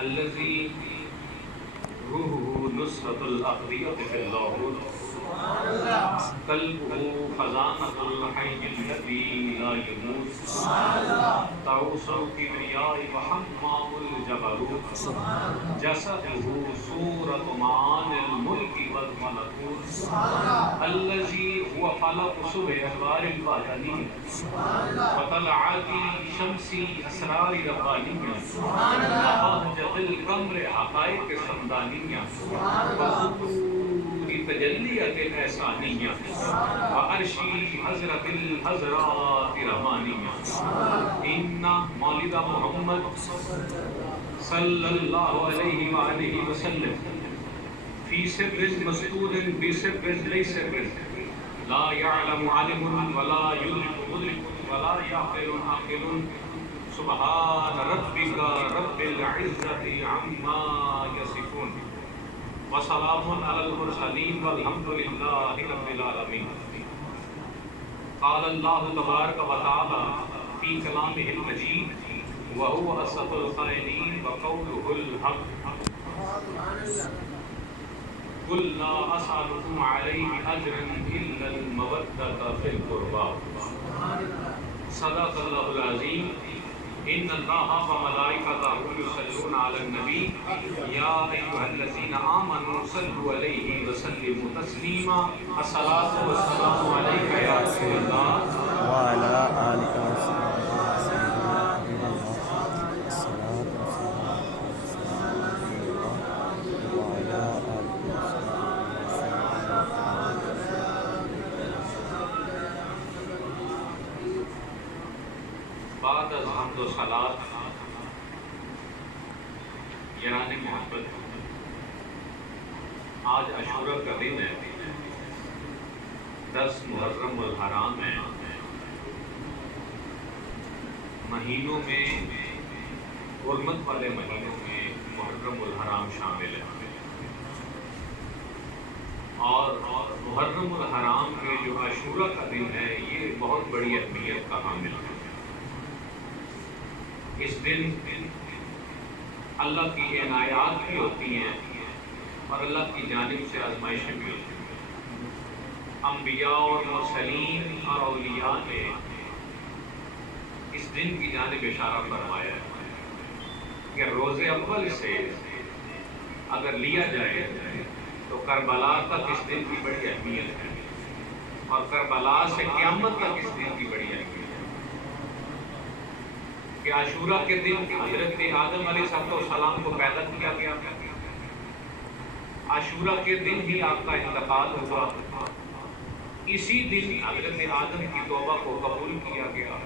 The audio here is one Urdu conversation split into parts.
الذي روحه نصرة الأقضية في اللاهوت قلبه خزانة الحي الذي لا يموت طاووس الكبرياء وحمام الجبروت جسده صورة معاني الملك والملكوت الذي هو فلق صبح أنوار الوحدانية وطلعات شمس أسرار ربانية وبهجة القمر حقائق السمدانية وظهور تجلیت احسانیہ وعرشی حضرت الحضرات رحمانیہ ان مولد محمد صلی اللہ علیہ وآلہ وسلم فی سر مستور بسر لیس لا يعلم عالم ولا يدرك مدرك ولا يعقل عاقل سبحان ربك رب العزة عما يصفون وسلام على المرسلين والحمد لله رب العالمين. قال الله تبارك وتعالى في كلامه المجيد وهو أصدق القائلين وقوله الحق قل لا أسألكم عليه أجرا إلا المودة في القربى صدق الله العظيم. ان اللہ وملائکتہ یصلون علی النبی یا ایھا الذین آمنوا صلوا علیہ وسلموا تسلیما الصلاۃ والسلام علیک یا رسول اللہ وعلى آلك بعد از حمد و صلات یاران محبت، آج عاشورہ کا دن ہے، 10 محرم الحرام ہے. مہینوں میں حرمت والے مہینوں میں محرم الحرام شامل ہے، اور محرم الحرام کے جو عاشورہ کا دن ہے یہ بہت بڑی اہمیت کا حامل ہے. اس دن اللہ کی عنایات بھی ہوتی ہیں اور اللہ کی جانب سے آزمائشیں بھی ہوتی ہیں. انبیاء اور مرسلین اور اولیاء نے اس دن کی جانب اشارہ فرمایا ہے کہ روز اول سے اگر لیا جائے تو کربلا تک اس دن کی بڑی اہمیت ہے، اور کربلا سے قیامت تک اس دن کی بڑی اہمیت ہے. کہ عاشورہ کے دن حضرت آدم علیہ السلام کو پیدا کیا گیا، عاشورہ کے دن ہی آپ کا انتقال ہوا، اسی دن حضرت آدم کی توبہ کو قبول کیا گیا،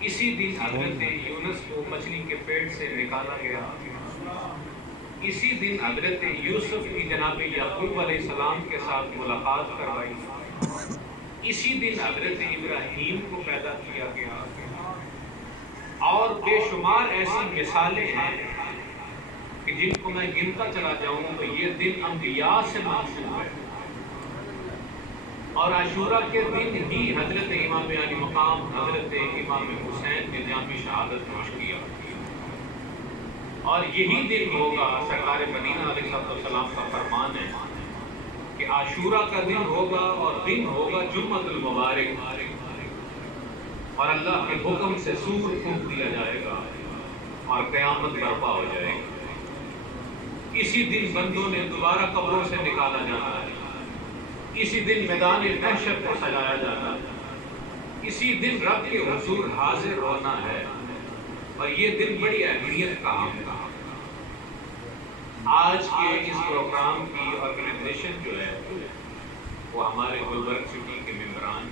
اسی دن حضرت یونس کو مچھلی کے پیٹ سے نکالا گیا، اسی دن حضرت یوسف کی جناب یعقوب علیہ السلام کے ساتھ ملاقات کروائی، اسی دن حضرت ابراہیم کو پیدا کیا گیا، اور بے شمار ایسی مثالیں ہیں کہ جن کو میں گنتا چلا جاؤں تو یہ دن انبیاء سے منسوب ہے. اور عاشورہ کے دن ہی حضرت امام علی مقام حضرت امام حسین نے جام شہادت نوش کیا، اور یہی دن ہوگا، سرکار مدینہ علیہ السلام کا فرمان ہے کہ عاشورہ کا دن ہوگا اور دن ہوگا جمعۃ المبارک، اور اللہ کے حکم سے سور پھونک دیا جائے گا اور قیامت برپا ہو جائے گی. اسی دن بندوں نے دوبارہ قبروں سے نکالا جانا ہے، اسی دن میدان محشر کو سجایا جانا ہے، اسی دن رب کے حضور حاضر ہونا ہے، اور یہ دن بڑی اہمیت کا حامل ہے. آج کے اس پروگرام کی آرگنائزیشن جو ہے وہ ہمارے گلبرگ سٹی کے ممبران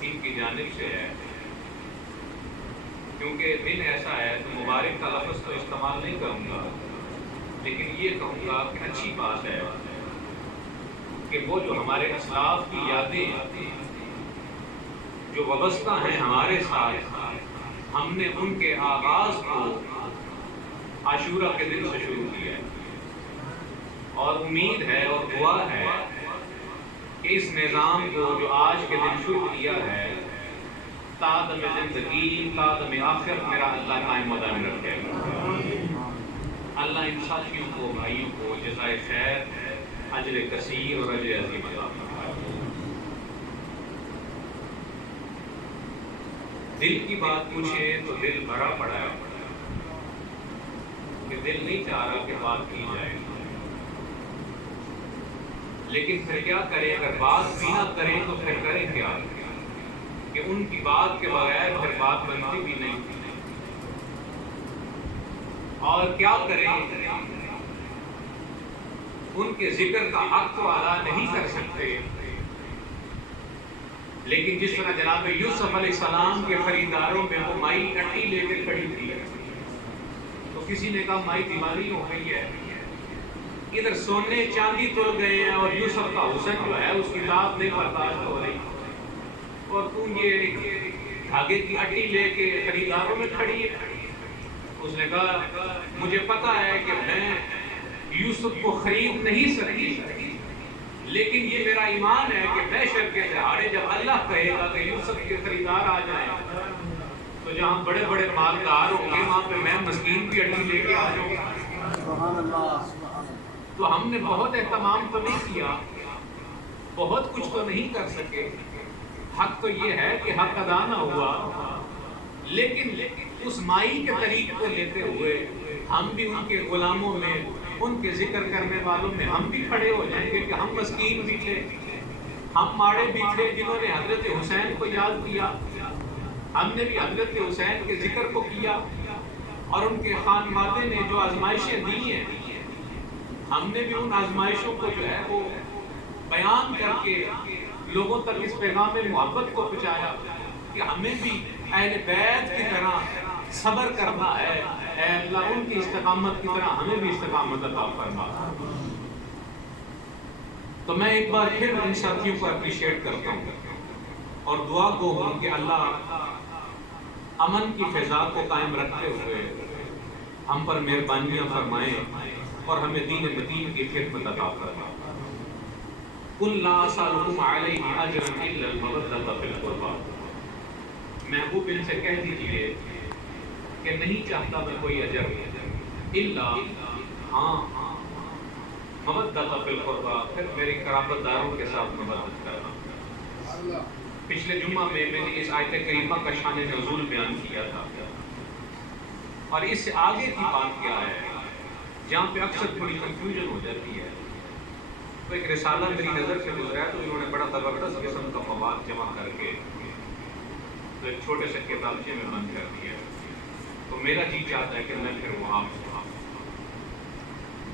ان کی جانب سے ہے. کیونکہ دن ایسا ہے تو مبارک کا لفظ تو استعمال نہیں کروں گا، لیکن یہ کہوں گا کہ اچھی بات ہے کہ وہ جو ہمارے اسلاف کی یادیں جو وابستہ ہیں ہمارے ساتھ، ہم نے ان کے آغاز کو عاشورہ کے دن سے شروع کیا ہے، اور امید ہے اور دعا ہے کہ اس نظام کو جو آج کے دن شروع کیا ہے تادم زندگی تادم آخر میرا اللہ قائم و دائم رکھے. ساتھیوں کو، بھائیوں کو جزائے خیر، اجر کثیر اور اجر عظیم عطا فرمائے۔ دل کی بات پوچھیں تو دل بھرا پڑا ہے کہ دل نہیں چاہ رہا کہ بات کی جائے، لیکن پھر کیا کریں؟ اگر بات بھی نہ کریں تو پھر کریں کیا؟ کہ ان کی بات کے بغیر پھر بات بنتی بھی نہیں، اور کیا کریں؟ ان کے ذکر کا حق تو ادا نہیں کر سکتے، لیکن جس طرح جناب یوسف علیہ السلام کے خریداروں میں وہ مائی کٹی لے کے کھڑی تھی، تو کسی نے کہا مائی بیماری ہو گئی ہے، ادھر سونے چاندی تل گئے ہیں اور یوسف کا حسن جو ہے اس کی ذات نہیں برداشت ہو رہی، اور تم یہ دھاگے کی اٹی لے کے خریداروں میں کھڑی ہے۔ اس نے کہا مجھے پتا ہے کہ میں یوسف کو خرید نہیں سکتی، لیکن یہ میرا ایمان ہے کہ محشر کے دہاڑے جب اللہ کہے گا کہ یوسف کے خریدار آ جائیں، تو جہاں بڑے بڑے مالدار ہوں گے وہاں پہ میں مسکین کی اٹی لے کے آ جاؤں گا۔ سبحان اللہ۔ تو ہم نے بہت اہتمام تو نہیں کیا، بہت کچھ تو نہیں کر سکے، حق تو یہ ہے کہ حق ادا نہ ہوا، لیکن اس مائی کے طریق کو لیتے ہوئے ہم بھی ان کے غلاموں میں، ان کے ذکر کرنے والوں میں ہم بھی کھڑے ہو جائیں گے کہ ہم مسکین بھی تھے، ہم ماڑے بھی تھے جنہوں نے حضرت حسین کو یاد کیا، ہم نے بھی حضرت حسین کے ذکر کو کیا، اور ان کے خانوادے نے جو آزمائشیں دی ہیں ہم نے بھی ان آزمائشوں کو جو ہے وہ بیان کر کے لوگوں تک اس پیغام محبت کو پہنچایا کہ ہمیں بھی اہل بیت کی طرح صبر کرنا ہے، اے اللہ ان کی استقامت کی طرح ہمیں بھی استقامت عطا فرما۔ تو میں ایک بار پھر ان ساتھیوں کو اپریشیٹ کرتا ہوں اور دعا گو ہوں کہ اللہ امن کی فضا کو قائم رکھتے ہوئے ہم پر مہربانیاں فرمائیں اور ہمیں دین متین کی خدمت عطا فرمائیں۔ قُلْ لَا أَسْأَلُكُمْ عَلَيْهِ أَجْرًا إِلَّا الْمَوَدَّةَ فِي الْقُرْبَى، محبوب ان سے کہہ دیجئے کہ نہیں چاہتا میں کوئی اجر الا ہاں مودۃ فی القربى، پھر میری قرابت داروں کے ساتھ مودت کرنا۔ پچھلے جمعہ میں نے اس آیت کریمہ کا شان نزول بیان کیا تھا، اور اس سے آگے کی بات کیا ہے جہاں پہ اکثر تھوڑی کنفیوژن ہو جاتی ہے۔ تو ایک رسالہ میری نظر سے گزرا ہے، تو انہوں نے بڑا زبردست قسم کا مواد جمع کر کے تو ایک چھوٹے سے کتابچے میں بند کر دیا ہے۔ تو میرا جی چاہتا ہے کہ میں پھر وہاں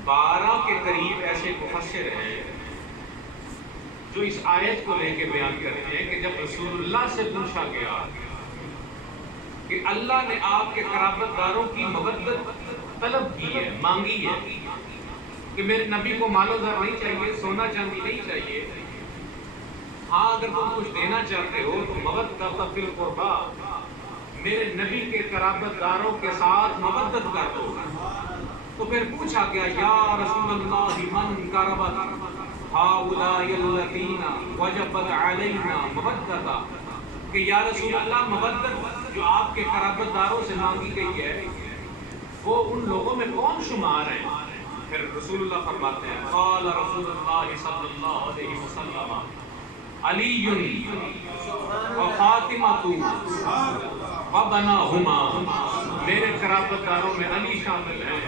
12 کے قریب ایسے مفسر ہیں جو اس آیت کو لے کے بیان کرتے ہیں کہ جب رسول اللہ سے پوچھا گیا کہ اللہ نے آپ کے قرابت داروں کی مودت طلب کی ہے، مانگی ہے کہ میرے نبی کو مال و زر نہیں چاہیے، سونا چاندی نہیں چاہیے، ہاں اگر تم کچھ دینا چاہتے ہو تو مودۃ فی القربى، میرے نبی کے قرابت داروں کے ساتھ مودت کر دو۔ تو پھر پوچھا گیا یا رسول اللہ من قربت هؤلاء الذین وجبت علینا مودۃ، کہ یا رسول اللہ مودت جو آپ کے قرابت داروں سے مانگی گئی ہے وہ ان لوگوں میں کون شمار ہیں؟ پھر رسول اللہ فرماتے ہیں قال رسول اللہ صلی اللہ علیہ وسلم علی وفاطمہ وبناہما، میرے قرابت داروں میں علی شامل ہیں،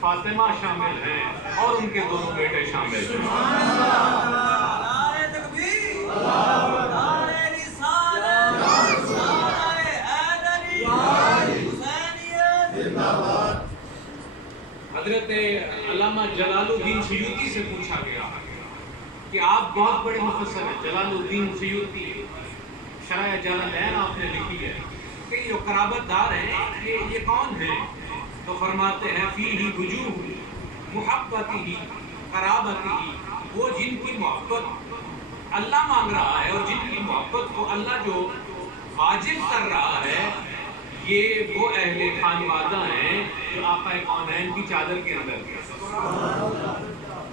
فاطمہ شامل ہیں، اور ان کے دونوں بیٹے شامل ہیں۔ نعرہ تکبیر، نعرہ رسالت، نعرہ حیدری، حسینیت زندہ باد۔ حضرت علامہ جلال الدین سیوطی سے پوچھا گیا کہ آپ بہت بڑے مفسر ہیں، جلال الدین سیوطی، شرح جلالین آپ نے لکھی ہے، کہ جو قرابت دار ہیں یہ کون ہیں؟ تو فرماتے ہیں فیہ وجوہ محبتہ قرابتہ، وہ جن کی محبت اللہ مانگ رہا ہے اور جن کی محبت کو اللہ جو واجب کر رہا ہے، یہ وہ اہل خانوادہ ہیں جو آقا کونین کی چادر کے اندر،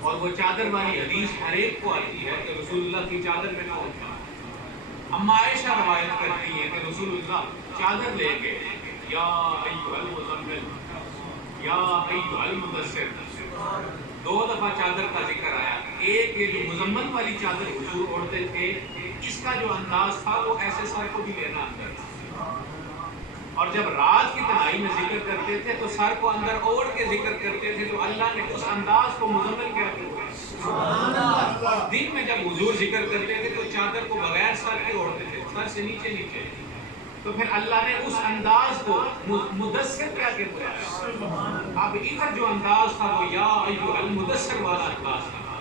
اور وہ چادر والی حدیث ہر ایک کو آتی ہے کہ رسول اللہ کی چادر میں کون تھا۔ اما عائشہ روایت کرتی ہے کہ رسول اللہ چادر لے کے یا ایھا المزمل یا ایھا المدثر، دو دفعہ چادر کا ذکر آیا. ایک یہ جو مزمل والی چادر حضور اوڑھتے تھے، اس کا جو انداز تھا وہ ایسے سر کو بھی لینا اندر تھا، اور جب رات کی تنہائی میں ذکر کرتے تھے تو سر کو اندر اوڑھ کے ذکر کرتے تھے. تو اللہ نے اس انداز کو مزمل کیا کیا. دن میں جب حضور ذکر کرتے تھے تو چادر کو بغیر سر کے اوڑھتے تھے، سر سے نیچے نیچے. تو پھر اللہ نے اس انداز کو مدثر کیا کے بلایا. اب ادھر جو انداز تھا وہ یا ایھا المدثر والا انداز تھا.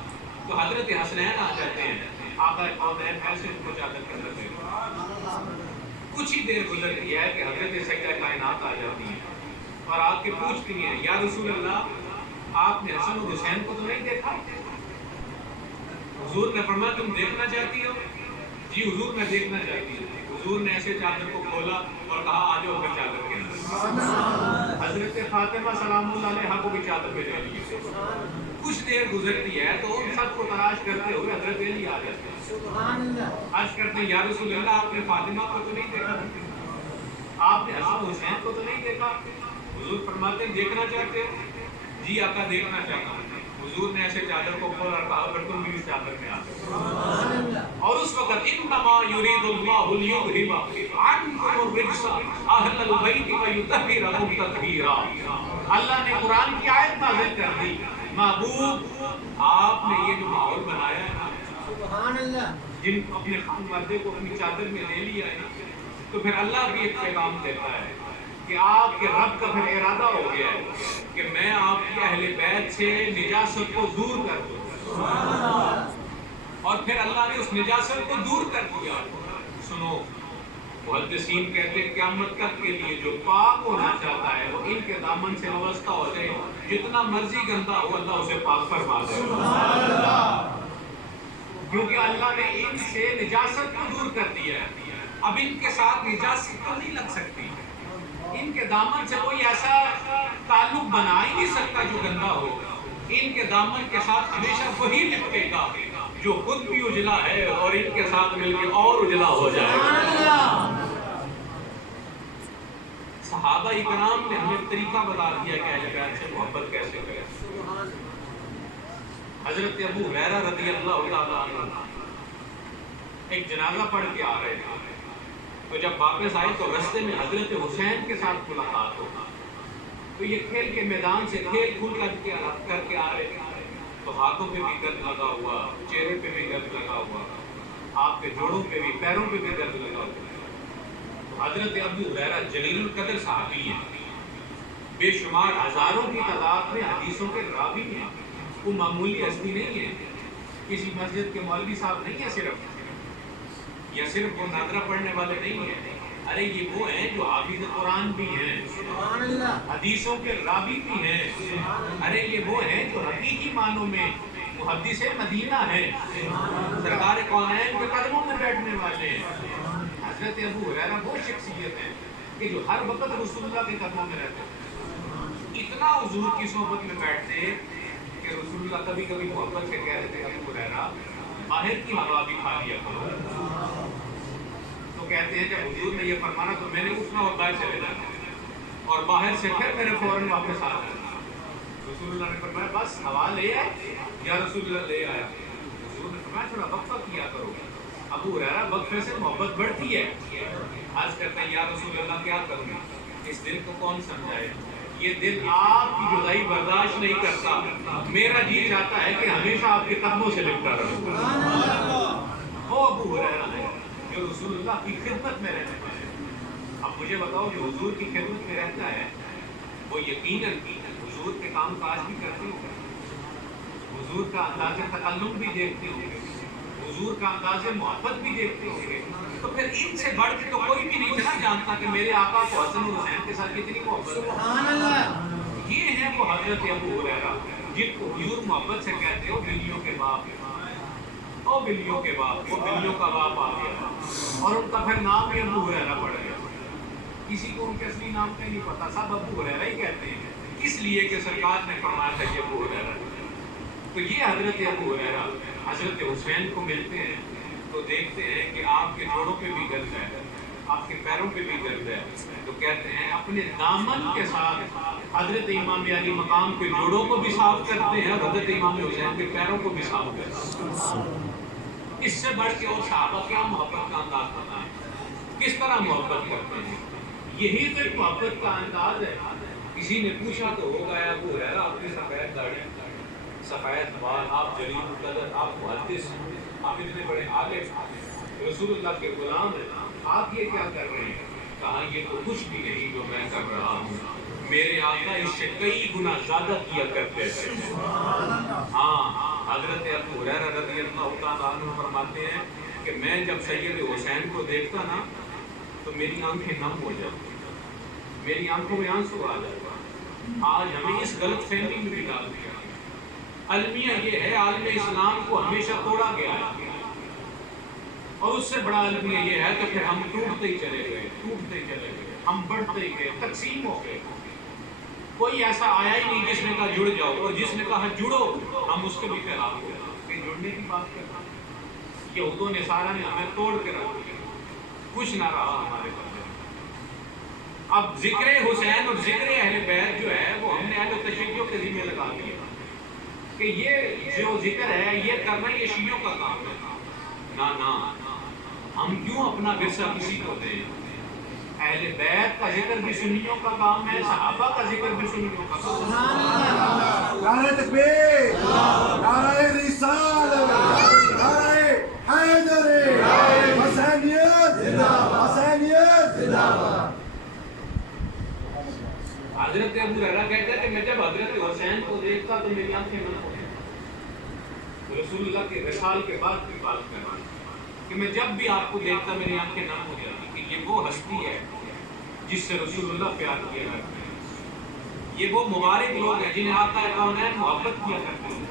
تو حضرت حسنین آ جاتے ہیں، آقا کونین ایسے ان کو چادر کر دیتے ہیں. کچھ ہی دیر گزرتی ہے کہ حضرت سیدہ کائنات آ جاتی ہیں اور آ کے پوچھتی ہیں، یا رسول اللہ آپ نے حسن اور حسین کو تو نہیں دیکھا؟ حضور نے فرمایا تم دیکھنا چاہتی ہو؟ جی حضور میں دیکھنا چاہتی ہوں. حضور نے ایسے چادر کو کھولا اور کہا آ جاؤ پھر چادر کے اندر. حضرت فاطمہ سلام اللہ علیہا کو بھی چادر پہ لے لیے. کچھ دیر گزرتی ہے تو ان سب کو تلاش کرتے ہوئے حضرت علی آ جاتے ہیں. عرض کرتے ہیں یا رسول اللہ آپ نے فاطمہ کو تو نہیں دیکھا، آپ نے حسن حسین کو تو نہیں دیکھا؟ حضور فرماتے ہیں دیکھنا چاہتے ہو؟ جی آقا دیکھنا چاہتا ہوں. حضور نے ایسے چادر کو کھولا اور کہا پھر تم بھی اس چادر میں آ جاؤ. اور اس وقت انما یرید اللہ لیذھب عنکم الرجس اہل البیت ویطہرکم تطہیرا. اللہ نے قرآن کی آیت نازل کر دی، محبوب آپ نے یہ جو ماحول بنایا ہے نا، سبحان اللہ، جن اپنے خانوادے کو اپنی چادر میں لے لیا ہے، تو پھر اللہ بھی ایک پیغام دیتا ہے کہ آپ کے رب کا پھر ارادہ ہو گیا ہے کہ میں آپ کی اہل بیت سے نجاست کو دور کر دوں. اور پھر اللہ نے اس نجاست کو دور کر دیا. سنو، محدثین کہتے ہیں قیامت تک کے لیے جو پاک ہونا چاہتا ہے وہ ان کے دامن سے وابستہ ہو جائے، جتنا مرضی گندا ہو اللہ اسے پاک فرما دے. کیونکہ اللہ نے ان سے نجاست کو دور کر دیا ہے. اب ان کے ساتھ نجاست تو نہیں لگ سکتی، ان کے دامن سے کوئی ایسا تعلق بنا ہی نہیں سکتا جو گندا ہو. ان کے دامن کے ساتھ ہمیشہ وہی لپٹے گا جو خود بھی اجلا ہے اور ان کے ساتھ مل کے اور اجلا ہو جائے گا. صحابہ اکرام نے ہمیں طریقہ بتا دیا کہ اہل بیت سے محبت کیسے کریں. حضرت ابو ہریرہ رضی اللہ تعالیٰ عنہ ایک جنازہ پڑھ کے آ رہے تھے، تو جب واپس آئے تو رستے میں حضرت حسین کے ساتھ ملاقات ہو. تو یہ کھیل کے میدان سے کھیل کود کر کے آ رہے تھے، تو ہاتھوں پہ بھی گرد لگا ہوا، چہرے پہ بھی گرد لگا ہوا، آپ کے جوڑوں پہ بھی، پیروں پہ بھی گرد لگا ہوا. تو حضرت ابو ہریرہ جلیل القدر صحابی ہیں، بے شمار ہزاروں کی تعداد میں حدیثوں کے راوی ہیں. وہ معمولی ہستی نہیں ہے، کسی مسجد کے مولوی صاحب نہیں ہے صرف، یا صرف وہ نادرہ پڑھنے والے نہیں ہیں. ارے یہ وہ ہیں جو حافظ قرآن بھی ہیں، حدیثوں کے راوی بھی ہیں. ارے یہ وہ ہیں جو حقیقی معنوں میں محدث مدینہ ہیں، سرکار کونین کے قدموں میں بیٹھنے والے ہیں. حضرت ابو ہریرہ وہ شخصیت ہیں کہ جو ہر وقت رسول اللہ کے قدموں میں رہتے ہیں. اتنا حضور کی صحبت میں بیٹھتے کہ رسول اللہ کبھی کبھی محبت سے کہہ دیتے ابو ہریرہ باہر کی ہوا بھی کھا لیا کرو. تو کہتے ہیں جب حضور نے یہ فرمانا تو میں نے اٹھنا اور باہر چلے جانا، اور باہر سے پھر میں نے فوراً واپس آ جانا. رسول اللہ نے فرمایا بس ہوا لے آئے؟ یا رسول اللہ لے آیا. حضور نے فرمایا تھوڑا وقفہ کیا کرو. ابو ہریرہ وقفے سے محبت بڑھتی ہے. عرض کرتے ہیں یا رسول اللہ کیا کروں، اس دل کو کون سمجھائے، یہ دل آپ کی جدائی برداشت نہیں کرتا. میرا جی چاہتا ہے کہ ہمیشہ آپ کے قدموں سے لپٹا رہوں. وہ ابو ہریرہ ہے جو رسول اللہ کی خدمت میں رہنے والے. اب مجھے بتاؤ جو حضور کی خدمت میں رہتا ہے وہ یقیناً حضور کے کام کاج بھی کرتے ہوں گے، حضور کا انداز تکلم بھی دیکھتے ہوں گے، حضور کا انداز محبت بھی دیکھتے ہوں گے. تو پھر ان سے بڑھ کے تو کوئی بھی نہیں تھا جانتا کہ میرے آقا کو حسن اور حسین کے ساتھ کتنی محبت ہے. یہ ہے وہ حضرت ابو ہریرہ جن کو حضور محبت سے کہتے ہو بلیوں کے باپ. او بلیوں کے باپ، وہ بلیوں کا باپ آ گیا اور ان کا پھر نام بھی ابو ہریرہ پڑ گیا. کسی کو ان کے اصلی نام کا نہیں پتا، سب ابو ہریرہ ہی کہتے ہیں، اس لیے کہ سرکار نے فرمایا تھا یہ ابو ہریرہ. تو یہ حضرت ابو ہریرہ حضرت حسین کو ملتے ہیں تو دیکھتے ہیں کہ آپ کے جوڑوں پہ بھی گرد ہے، آپ کے پیروں پہ بھی گرد ہے، تو کہتے ہیں اپنے دامن کے ساتھ حضرت امام علی مقام کے جوڑوں کو بھی صاف کرتے ہیں اور حضرت امام حسین کے پیروں کو بھی صاف کرتے ہیں۔ اس سے بڑھ کے اور صحابہ کیا محبت کا انداز بنا ہے، کس طرح محبت کرتے ہیں، یہی تو ایک محبت کا انداز ہے۔ کسی نے پوچھا تو ہو گیا ابو ہریرہ آپ کی سفید داڑھی، سفید بال، آپ جلیل القدر، آپ محدث، آپ اتنے بڑے عالم، رسول اللہ کے غلام ہیں، آپ یہ کیا کر رہے ہیں؟ کہا یہ تو کچھ بھی نہیں جو میں کر رہا ہوں، میرے آقا اس سے کئی گنا زیادہ کیا کرتے تھے۔ ہاں، حضرت ابو ہریرہ رضی اللہ تعالیٰ عنہ فرماتے ہیں کہ میں جب سید حسین کو دیکھتا نا تو میری آنکھیں نم ہو جاتی، میری آنکھوں میں آنسو آ جاتا۔ آج ہمیں اس غلط فہمی میں بھی ڈال دیا۔ المیہ یہ ہے، عالم اسلام کو ہمیشہ توڑا گیا ہے، اور اس سے بڑا المیہ یہ ہے کہ پھر ہم ٹوٹتے ہی چلے گئے، ٹوٹتے ہی چلے گئے، ہم بڑھتے ہی گئے، تقسیم ہو گئے۔ کوئی ایسا آیا ہی نہیں جس نے کہا جڑ جاؤ، اور جس نے کہا جڑو ہم اس کے بھی خلاف ہو گئے۔ کہ جڑنے کی بات کرنا، یہود و نصارہ نے ہمیں توڑ کے رکھ دیا، کچھ نہ رہا ہمارے پاس۔ اب ذکر حسین اور ذکر اہل بیت جو ہے وہ ہم نے اہل تشیع کے ذمہ لگا دیا کہ یہ جو ذکر ہے یہ کرنا یہ شیعوں کا کام ہے۔ نہ، ہم کیوں اپنا ورثہ کسی کو دیں؟ اہل بیت کا ذکر بھی سنیوں کا کام ہے، صحابہ کا ذکر بھی سنیوں کا کام ہے۔ نعرہ تکبیر، نعرہ رسالت، نعرہ حیدر، حسینیت، حسینیت زندہ باد۔ حضرت ابو ہریرہ کہتا ہے کہ میں جب حضرت حسین کو دیکھتا تو میری آنکھیں نم ہو جاتی۔ رسول اللہ کے وصال کے بعد کی بات کر رہا ہوں کہ میں جب بھی آپ کو دیکھتا میری آنکھیں نم ہو جاتی کہ یہ وہ ہستی ہے جس سے رسول اللہ پیار کیا کرتے ہیں، یہ وہ مبارک لوگ ہیں جنہیں آقا کونین محبت کیا کرتے ہیں۔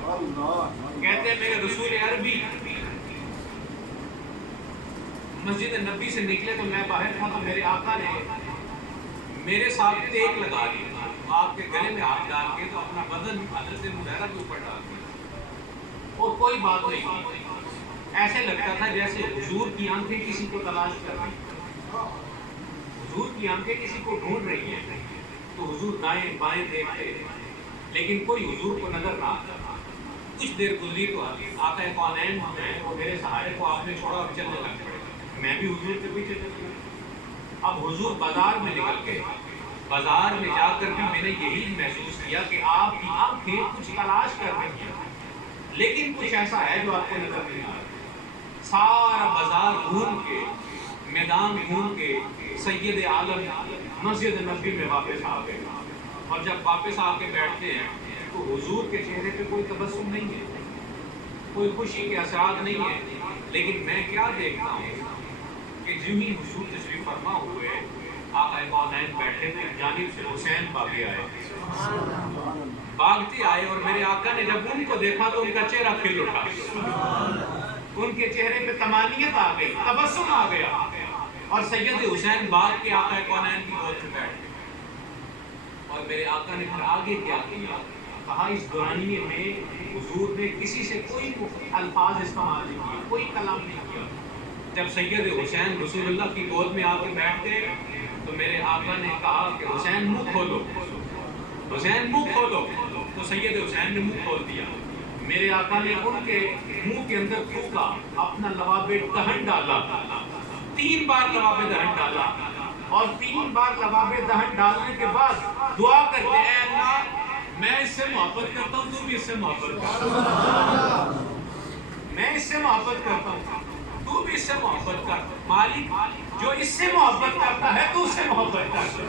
کہتے ہیں میرے رسول عربی مسجد نبی سے نکلے تو میں باہر تھا تو میرے آقا نے میرے ساتھ ٹیک لگا لی، آپ کے گلے میں ہاتھ ڈال کے تو اپنا بدن حضرت ابو ہریرہ کے اوپر ڈال دیا، اور کوئی بات نہیں کی۔ ایسے لگتا تھا جیسے حضور کی آنکھیں کسی کو تلاش کر رہی ہیں، حضور کی آنکھیں کسی کو ڈھونڈ رہی ہیں، تو حضور دائیں بائیں دیکھتے لیکن کوئی حضور کو نظر نہ آتا۔ کچھ دیر گزری تو آقا کونین ہیں وہ میرے سہارے کو آپ نے چھوڑا اور چلنے لگ پڑے، میں بھی حضور کے پیچھے چل گیا۔ اب حضور بازار میں نکل کے، بازار میں جا کر بھی میں نے یہی محسوس کیا کہ آپ کی آنکھیں کچھ تلاش کر رہی ہیں، لیکن کچھ ایسا ہے جو آپ کو نظر نہیں آ رہا۔ سارا بازار گھوم کے، میدان گھوم کے سید عالم مسجد نبی میں واپس آ گئے، اور جب واپس آ کے بیٹھتے ہیں تو حضور کے چہرے پہ کوئی تبسم نہیں ہے، کوئی خوشی کے اثرات نہیں ہیں، لیکن میں کیا دیکھتا ہوں کہ جو ہی حضور تشریف فرما ہوئے آقا کونین بیٹھے تھے، جانب سے حسین بھاگے آئے، بھاگتے آئے، اور میرے آقا نے جب ان کو دیکھا تو ان کا چہرہ کھل اٹھا، ان کے چہرے پہ طمانینت آ گئی، تبسم آ گیا، اور سید حسین بھاگ کے آقا کونین کی گود میں بیٹھ گئے۔ اور میرے آقا نے پھر آگے کیا کیا؟ کہا اس دورانیے میں حضور نے کسی سے کوئی الفاظ استعمال نہیں کیا، کوئی کلام نہیں کیا۔ جب سید حسین رسول اللہ کی گود میں آ کے بیٹھتے تو میرے آقا نے کہا کہ حسین منہ کھولو، حسین منہ کھولو، تو سید حسین نے منہ کھول دیا۔ میرے آقا نے ان کے منہ کے اندر تھوکا، اپنا لباب دہن ڈالا، 3 بار لباب دہن ڈالا، اور 3 بار لباب دہن ڈالنے کے بعد دعا کرتے اے اللہ میں اس سے محبت کرتا ہوں، تو بھی اس سے محبت کر، میں اس سے محبت کرتا ہوں، تو بھی اس سے محبت کر، مالک جو اس سے محبت کرتا ہے تو اس سے محبت کر۔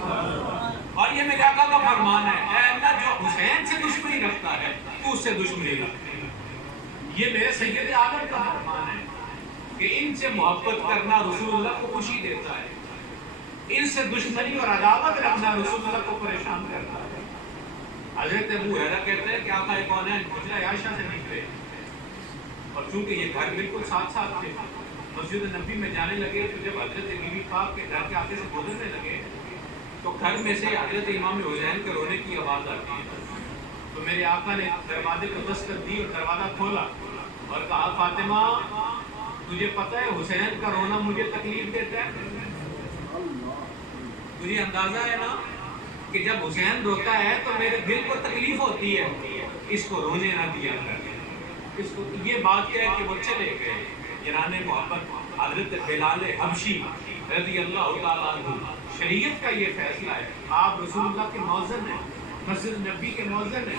اور یہ میرے آقا کا فرمان ہے، اے اللہ جو حسین سے دشمنی رکھتا ہے تو اس سے دشمنی رکھ۔ یہ میرے سید عالم کا فرمان ہے کہ ان سے محبت کرنا رسول اللہ کو خوشی دیتا ہے، ان سے دشمنی اور عداوت رکھنا رسول اللہ کو پریشان کرتا ہے۔ حضرت ابو ہریرہ کہتے ہیں کہ آقا کونین حجرہ عائشہ سے نکلے، اور چونکہ یہ گھر بالکل ساتھ ساتھ تھے، مسجد نبی میں جانے لگے تو جب حضرت بی بی پاک کے گھر کے آگے سے گزرنے لگے تو گھر میں سے حضرت امام حسین کے رونے کی آواز آتی ہے، تو میرے آقا نے دروازے کو دستک دی اور دروازہ کھولا اور کہا فاطمہ تجھے پتہ ہے حسین کا رونا مجھے تکلیف دیتا ہے؟ مجھے اندازہ ہے نا کہ جب حسین روتا ہے تو میرے دل کو تکلیف ہوتی ہے، اس کو رونے نہ دیا کر۔ اس کو یہ بات ہے کہ وہ چلے گئے یاران محبت حضرت بلال حبشی رضی اللہ تعالیٰ عنہ، شریعت کا یہ فیصلہ ہے، آپ رسول اللہ کے موذن ہیں، مسجد نبی کے موذن ہیں،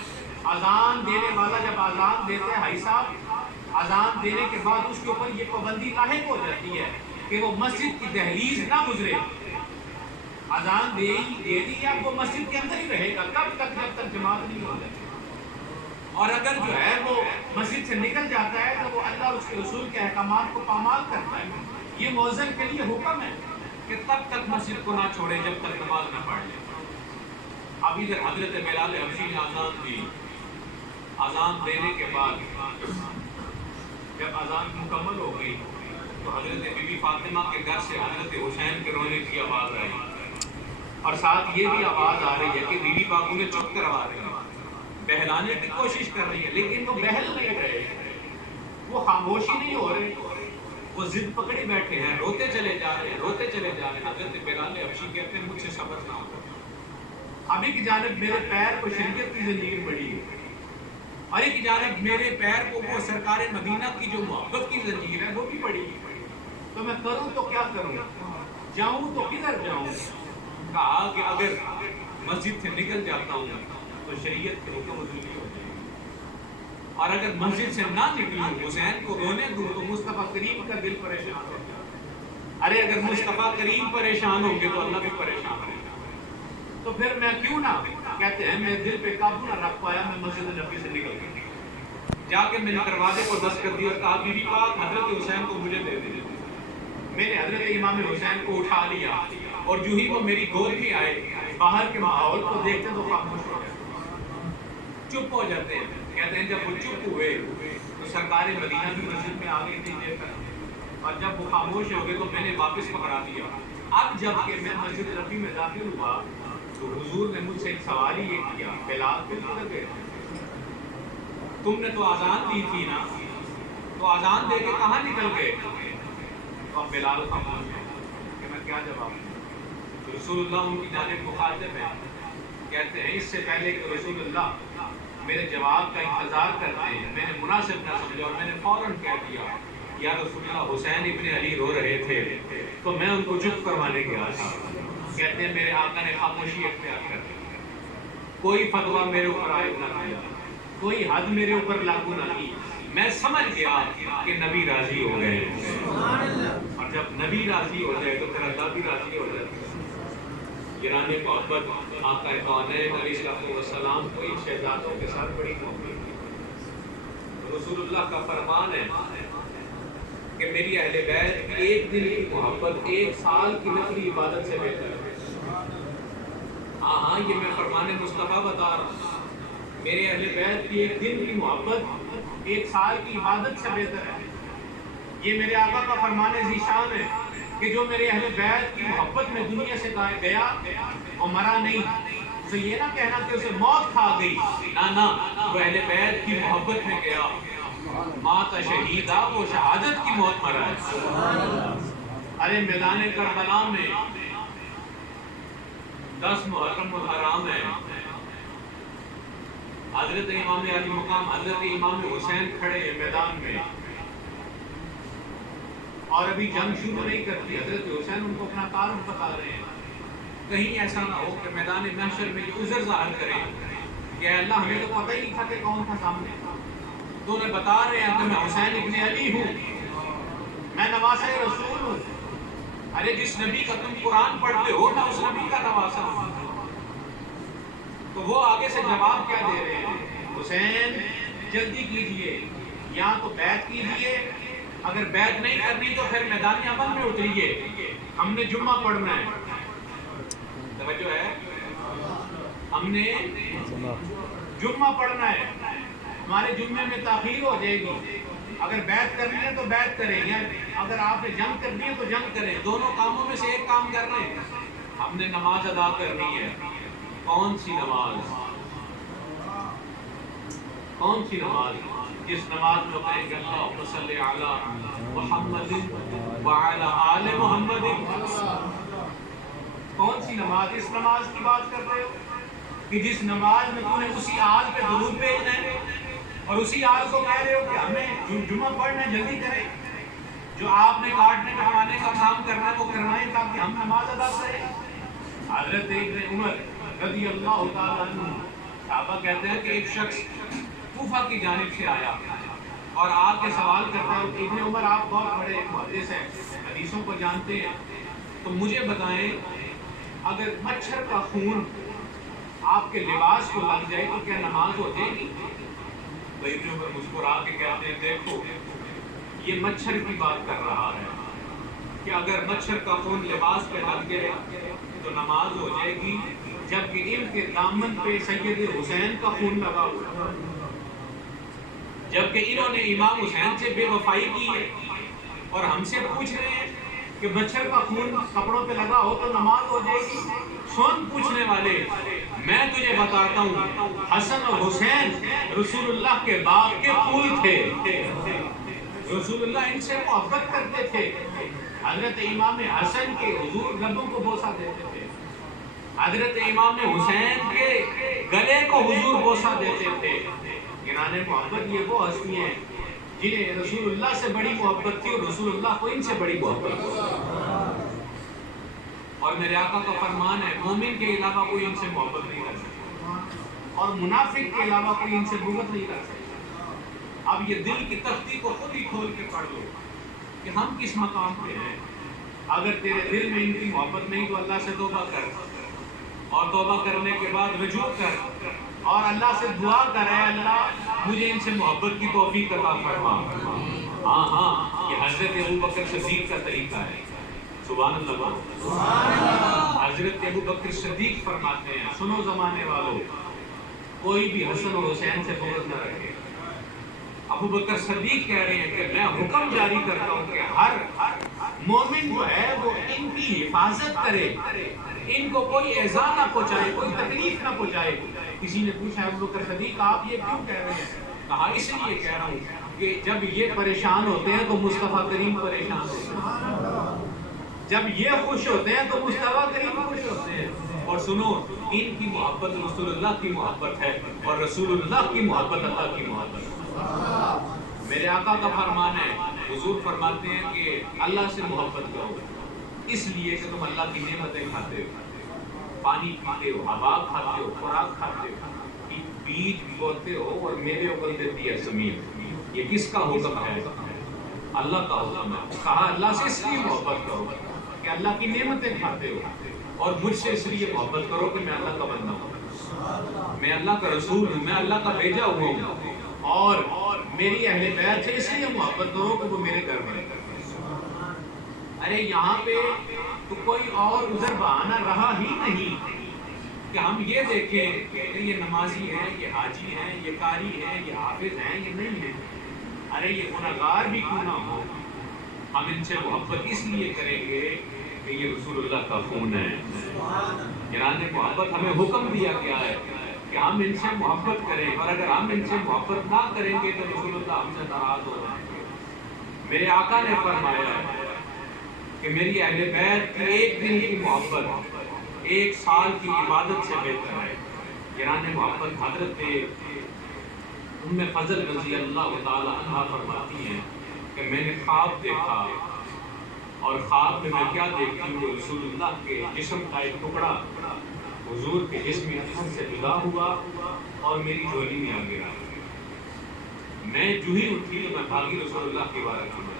اذان دینے والا جب اذان دیتے ہیں بھائی صاحب، اذان دینے کے بعد اس کے اوپر یہ پابندی لاحق ہو جاتی ہے کہ وہ مسجد کی دہلیز نہ گزرے، اذان دے دی اب وہ مسجد کے اندر ہی رہے گا کب تک، جب تک جماعت نہیں ہو جاتی، اور اگر جو ہے وہ مسجد سے نکل جاتا ہے تو وہ اللہ اور اس کے رسول کے احکامات کو پامال کرتا ہے۔ یہ مؤذن کے لیے حکم ہے کہ تب تک مسجد کو نہ چھوڑے جب تک نماز نہ پڑھ لے۔ اب ادھر حضرت بلال حبشی نے اذان دی، اذان دینے کے بعد جب اذان مکمل ہو گئی تو حضرت بی بی فاطمہ کے گھر سے حضرت حسین کے رونے کی آواز آئی، اور ساتھ یہ بھی آواز آ رہی ہے کہ بی بی باپو نے چپ کروا رہی ہے، بہلانے کی کوشش کر رہی ہے، لیکن وہ بہل نہیں رہے، وہ خاموشی نہیں ہو رہے، وہ ضد پکڑی بیٹھے ہیں، روتے چلے جا رہے ہیں، روتے چلے جا رہے ہیں۔ حضرت بلال حبشی کہتے ہیں مجھ سے صبر نہ ہو، اب ایک جانب میرے پیر کو شریعت کی زنجیر بڑھی ہے، اور ایک جانب میرے پیر کو وہ سرکار مدینہ کی جو محبت کی زنجیر ہے وہ بھی بڑھی ہے، تو میں کروں تو کیا کروں، جاؤں تو کدھر جاؤں؟ کہا کہ اگر مسجد سے نکل جاتا ہوں تو شریعت کے حکم عدولی ہو جائے گی، اور اگر مسجد سے نہ نکلوں حسین کو رونے دوں تو مصطفیٰ کریم کا دل پریشان ہو جائے گا، ارے اگر مصطفیٰ کریم پریشان ہوں گے تو اللہ بھی پریشان ہوگا، تو پھر میں کیوں نہ، کہتے ہیں میں دل پہ قابو نہ رکھ پایا، میں مسجد نبی سے نکل گیا، جا کے میں نے دروازے کو دستک دی اور کہا بی بی پاک حضرت حسین کو مجھے دے دے۔ میں نے حضرت امام حسین کو اٹھا لیا اور جو ہی وہ میری گود میں آئے باہر کے ماحول کو دیکھتے تو خاموش ہو جاتے، چپ ہو جاتے ہیں، کہتے ہیں جب وہ چپ ہوئے تو سرکار مدینہ بھی مسجد میں آ گئی تھی دیر تک، اور جب وہ خاموش ہو گئے تو میں نے واپس پکڑا دیا۔ اب جب کہ میں مسجد نبی میں داخل ہوا تو حضور نے مجھ سے ایک سوال یہ کیا، بلال تم کدھر گئے؟ تم نے تو اذان دی تھی نا، تو اذان دے کے کہاں نکل گئے؟ تو اب بلال خاموش ہے کہ میں کیا جواب دوں؟ رسول اللہ ان کی جانب مخاطب ہے، کہتے ہیں اس سے پہلے کہ رسول اللہ میرے جواب کا انتظار کرتے ہیں، میں نے مناسب نہ سمجھا اور میں نے فوراً کہہ دیا یا رسول اللہ حسین ابن علی رو رہے تھے تو میں ان کو چپ کروانے گیا تھا۔ کہتے ہیں میرے آقا نے خاموشی اختیار کر دی، کوئی فتویٰ میرے اوپر عائد نہ کیا، کوئی حد میرے اوپر لاگو نہ کی، میں سمجھ گیا کہ نبی راضی ہو گئے، اور جب نبی راضی ہو جائے تو پھر اللہ بھی راضی ہو جائے۔ یاران محبت آقا کونین علیہ السلام کو ان شہزادوں کے ساتھ بڑی محبت، رسول اللہ کا فرمان ہے کہ میری اہل بیت ایک دن کی محبت ایک سال کی نفلی عبادت سے بہتر ہے۔ ہاں یہ میں فرمان مصطفیٰ بتا رہا ہوں، میرے اہل بیت کی ایک دن کی محبت ایک سال کی عبادت سے بہتر ہے۔ یہ میرے آقا کا فرمان ذیشان ہے کہ جو میرے اہل بیت کی محبت میں دنیا سے گیا اور مرا نہیں، اسے یہ نہ کہنا کہ اسے موت کھا گئی، نہ وہ اہل بیت کی محبت میں گیا، مات شہیدہ، وہ شہادت کی موت مرا ہے۔ ارے میدان کربلا میں 10 محرم الحرام ہے، حضرت امام علی مقام حضرت امام حسین کھڑے ہیں میدان میں، اور ابھی جنگ شروع نہیں کرتی، حضرت حسین ان کو اپنا تعارف بتا رہے ہیں، کہیں ایسا نہ ہو کہ میدان محشر میں یہ عذر ظاہر کریں کہ اے اللہ ہمیں تو پتہ ہی نہیں تھا کہ کون تھا سامنے، تو انہیں بتا رہے ہیں کہ میں حسین ابن علی ہوں، میں نواسہ رسول ہوں۔ ارے جس نبی کا تم قرآن پڑھتے ہو میں اس نبی کا نواسہ ہوں۔ تو وہ آگے سے جواب کیا دے رہے ہیں، حسین جلدی کیجئے، یا تو بیعت کیجئے، اگر بیعت نہیں کرنی تو پھر میدان عمل میں اتریے، ہم نے جمعہ پڑھنا ہے، توجہ ہے، ہم نے جمعہ پڑھنا ہے، ہمارے جمعے میں تاخیر ہو جائے گی، اگر بیعت کرنی ہے تو بیعت کریں، یا اگر آپ نے جنگ کرنی ہے تو جنگ کریں، دونوں کاموں میں سے ایک کام کر رہے ہیں، ہم نے نماز ادا کرنی ہے۔ کون سی نماز؟ کون سی نماز؟ جس نماز میں کہیں گے اللہم صلی علی محمد وعلی آل محمد، کون سی نماز؟ اس نماز کی بات کر رہے ہو کہ جس نماز میں تم نے اسی آل پہ درود بھیجنا ہے اور اسی آل کو کہہ رہے ہو کہ ہمیں جمعہ پڑھنا جلدی کریں، جو آپ نے کاٹنے کٹوانے کا کام کرنا ہے وہ کروائیں تاکہ ہم نماز ادا کریں۔ حضرت ابن عمر رضی اللہ تعالیٰ عنہ صحابہ کہتے ہیں کہ ایک شخص کوفہ کی جانب سے آیا اور آ کے سوال کرتا ہے کہ ابن عمر آپ بہت بڑے محدث ہیں، حدیثوں کو جانتے ہیں، تو مجھے بتائیں اگر مچھر کا خون آپ کے لباس کو لگ جائے تو کیا نماز ہو جائے گی؟ تو ابن عمر مسکرا کے کہتے ہیں دیکھو یہ مچھر کی بات کر رہا ہے کہ اگر مچھر کا خون لباس پہ لگ جائے تو نماز ہو جائے گی، جبکہ ان کے دامن پہ سید حسین کا خون لگا ہوا، جبکہ انہوں نے امام حسین سے بے وفائی کی ہے اور ہم سے پوچھ رہے ہیں کہ مچھر کا خون کپڑوں پہ لگا ہو تو نماز ہو جائے گی۔ سن پوچھنے والے، میں تجھے بتاتا ہوں حسن اور حسین رسول اللہ کے باپ کے پھول تھے، رسول اللہ ان سے محبت کرتے تھے۔ حضرت امام حسن کے حضور لبوں کو بوسہ دیتے تھے، حضرت امام حسین کے گلے کو حضور بوسہ دیتے تھے۔ گرانے محبت یہ وہ ہستی ہیں جنہیں رسول اللہ سے بڑی محبت تھی اور رسول اللہ کو ان سے بڑی محبت تھی۔ اور میرے آقا کا فرمان ہے مومن کے علاوہ کوئی ان سے محبت نہیں کر سکتا اور منافق کے علاوہ کوئی ان سے بغض نہیں کر سکتا۔ اب یہ دل کی تختی کو خود ہی کھول کے پڑھ لو کہ ہم کس مقام پہ ہیں۔ اگر تیرے دل میں ان کی محبت نہیں تو اللہ سے توبہ کر اور توبہ کرنے کے بعد رجوع کر اور اللہ سے دعا کر، اے اللہ مجھے ان سے محبت کی توفیق عطا فرما۔ ہاں یہ حضرت ابوبکر صدیق کا طریقہ ہے۔ سبحان اللہ۔ حضرت ابوبکر صدیق فرماتے ہیں سنو زمانے والوں، کوئی بھی حسن اور حسین سے بغض نہ رکھے۔ ابوبکر صدیق کہہ رہے ہیں کہ میں حکم جاری کرتا ہوں کہ ہر مومن جو ہے وہ ان کی حفاظت کرے، ان کو کوئی ایذا نہ پہنچائے، کوئی تکلیف نہ پہنچائے۔ کسی نے پوچھا ابوبکر صدیق آپ یہ کیوں کہہ رہے ہیں؟ کہا اس لیے کہہ رہا ہوں کہ جب یہ پریشان ہوتے ہیں تو مصطفیٰ کریم پریشان ہوتے ہیں، جب یہ خوش ہوتے ہیں تو مصطفیٰ کریم خوش ہوتے ہیں۔ اور سنو ان کی محبت رسول اللہ کی محبت ہے اور رسول اللہ کی محبت اللہ کی محبت ہے۔ میرے آقا کا فرمان ہے، حضور فرماتے ہیں کہ اللہ سے محبت کرو اس لیے کہ تم اللہ کی نعمتیں کھاتے ہو، پانی پیتے ہو، ہوا کھاتے ہو، خوراک کھاتے ہو، بیج بوتے ہو اور میوے اگل دیتی ہے زمین۔ یہ کس کا حکم ہے؟ اللہ کا حکم ہے۔ کہا اللہ سے اس لیے محبت کرو کہ اللہ کی نعمتیں کھاتے ہو اور مجھ سے اس لیے محبت کرو کہ میں اللہ کا بندہ ہوں، میں اللہ کا رسول ہوں، میں اللہ کا بھیجا ہوا ہوں، اور میری اہل بیت سے اس لیے محبت کرو کہ وہ میرے گھر میں رہتے۔ ارے یہاں پہ تو کوئی اور عذر بہانہ رہا ہی نہیں کہ ہم یہ دیکھیں کہ یہ نمازی ہیں، یہ حاجی ہیں، یہ قاری ہیں، یہ حافظ ہیں، یہ نہیں ہیں۔ ارے یہ گنہگار بھی کیوں نہ ہو، ہم ان سے محبت اس لیے کریں گے کہ یہ رسول اللہ کا خون ہے۔ یعنی محبت ہمیں حکم دیا گیا ہے کہ ہم ان سے محبت کریں، اور اگر ہم ان سے محبت نہ کریں گے تو رسول اللہ ہم سے ناراض ہو جائیں گے۔ میرے آقا نے فرمایا ہے کہ میری اہل بیت کی ایک دن کی محبت ایک سال کی عبادت سے بہتر ہے۔ یعنی محبت حضرت ام فضل رضی اللہ تعالی عنہ فرماتی ہیں کہ میں نے خواب دیکھا اور خواب میں کیا دیکھتی ہوں، رسول اللہ کے جسم کا ایک ٹکڑا حضور کے جسم اطہر سے جدا ہوا اور میری جھولی میں آ گیا۔ میں جو ہی اٹھی تو میں بھاگی رسول اللہ کے بارے میں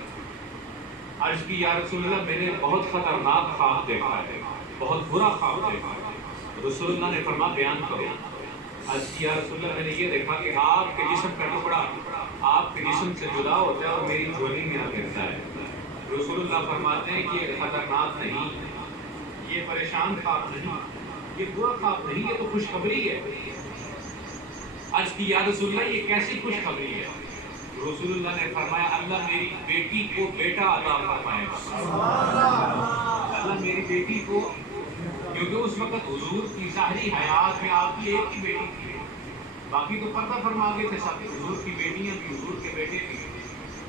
عرض کی یا رسول اللہ میں نے بہت خطرناک خواب دیکھا ہے، بہت برا خواب دیکھا ہے۔ رسول اللہ نے فرمایا بیان کرو۔ عرض کی یا رسول اللہ میں نے یہ دیکھا کہ آپ کے جسم کا ٹکڑا آپ کے جسم سے جدا ہوتا ہے اور میری جھولی میں آ گرتا ہے۔ رسول اللہ فرماتے ہیں کہ یہ خطرناک نہیں، یہ پریشان خواب نہیں، یہ برا خواب نہیں، یہ تو خوشخبری ہے۔ عرض کی یا رسول اللہ یہ کیسی خوشخبری ہے؟ رسول اللہ نے فرمایا اللہ میری بیٹی کو بیٹا عطا فرمائے گا۔ اللہ میری بیٹی کو، کیونکہ اس وقت حضور کی ظاہری حیات میں آپ کی ایک ہی بیٹی تھی، باقی تو پردہ فرما گئے تھے سب، حضور کی بیٹیاں بھی، حضور کے بیٹے بھی۔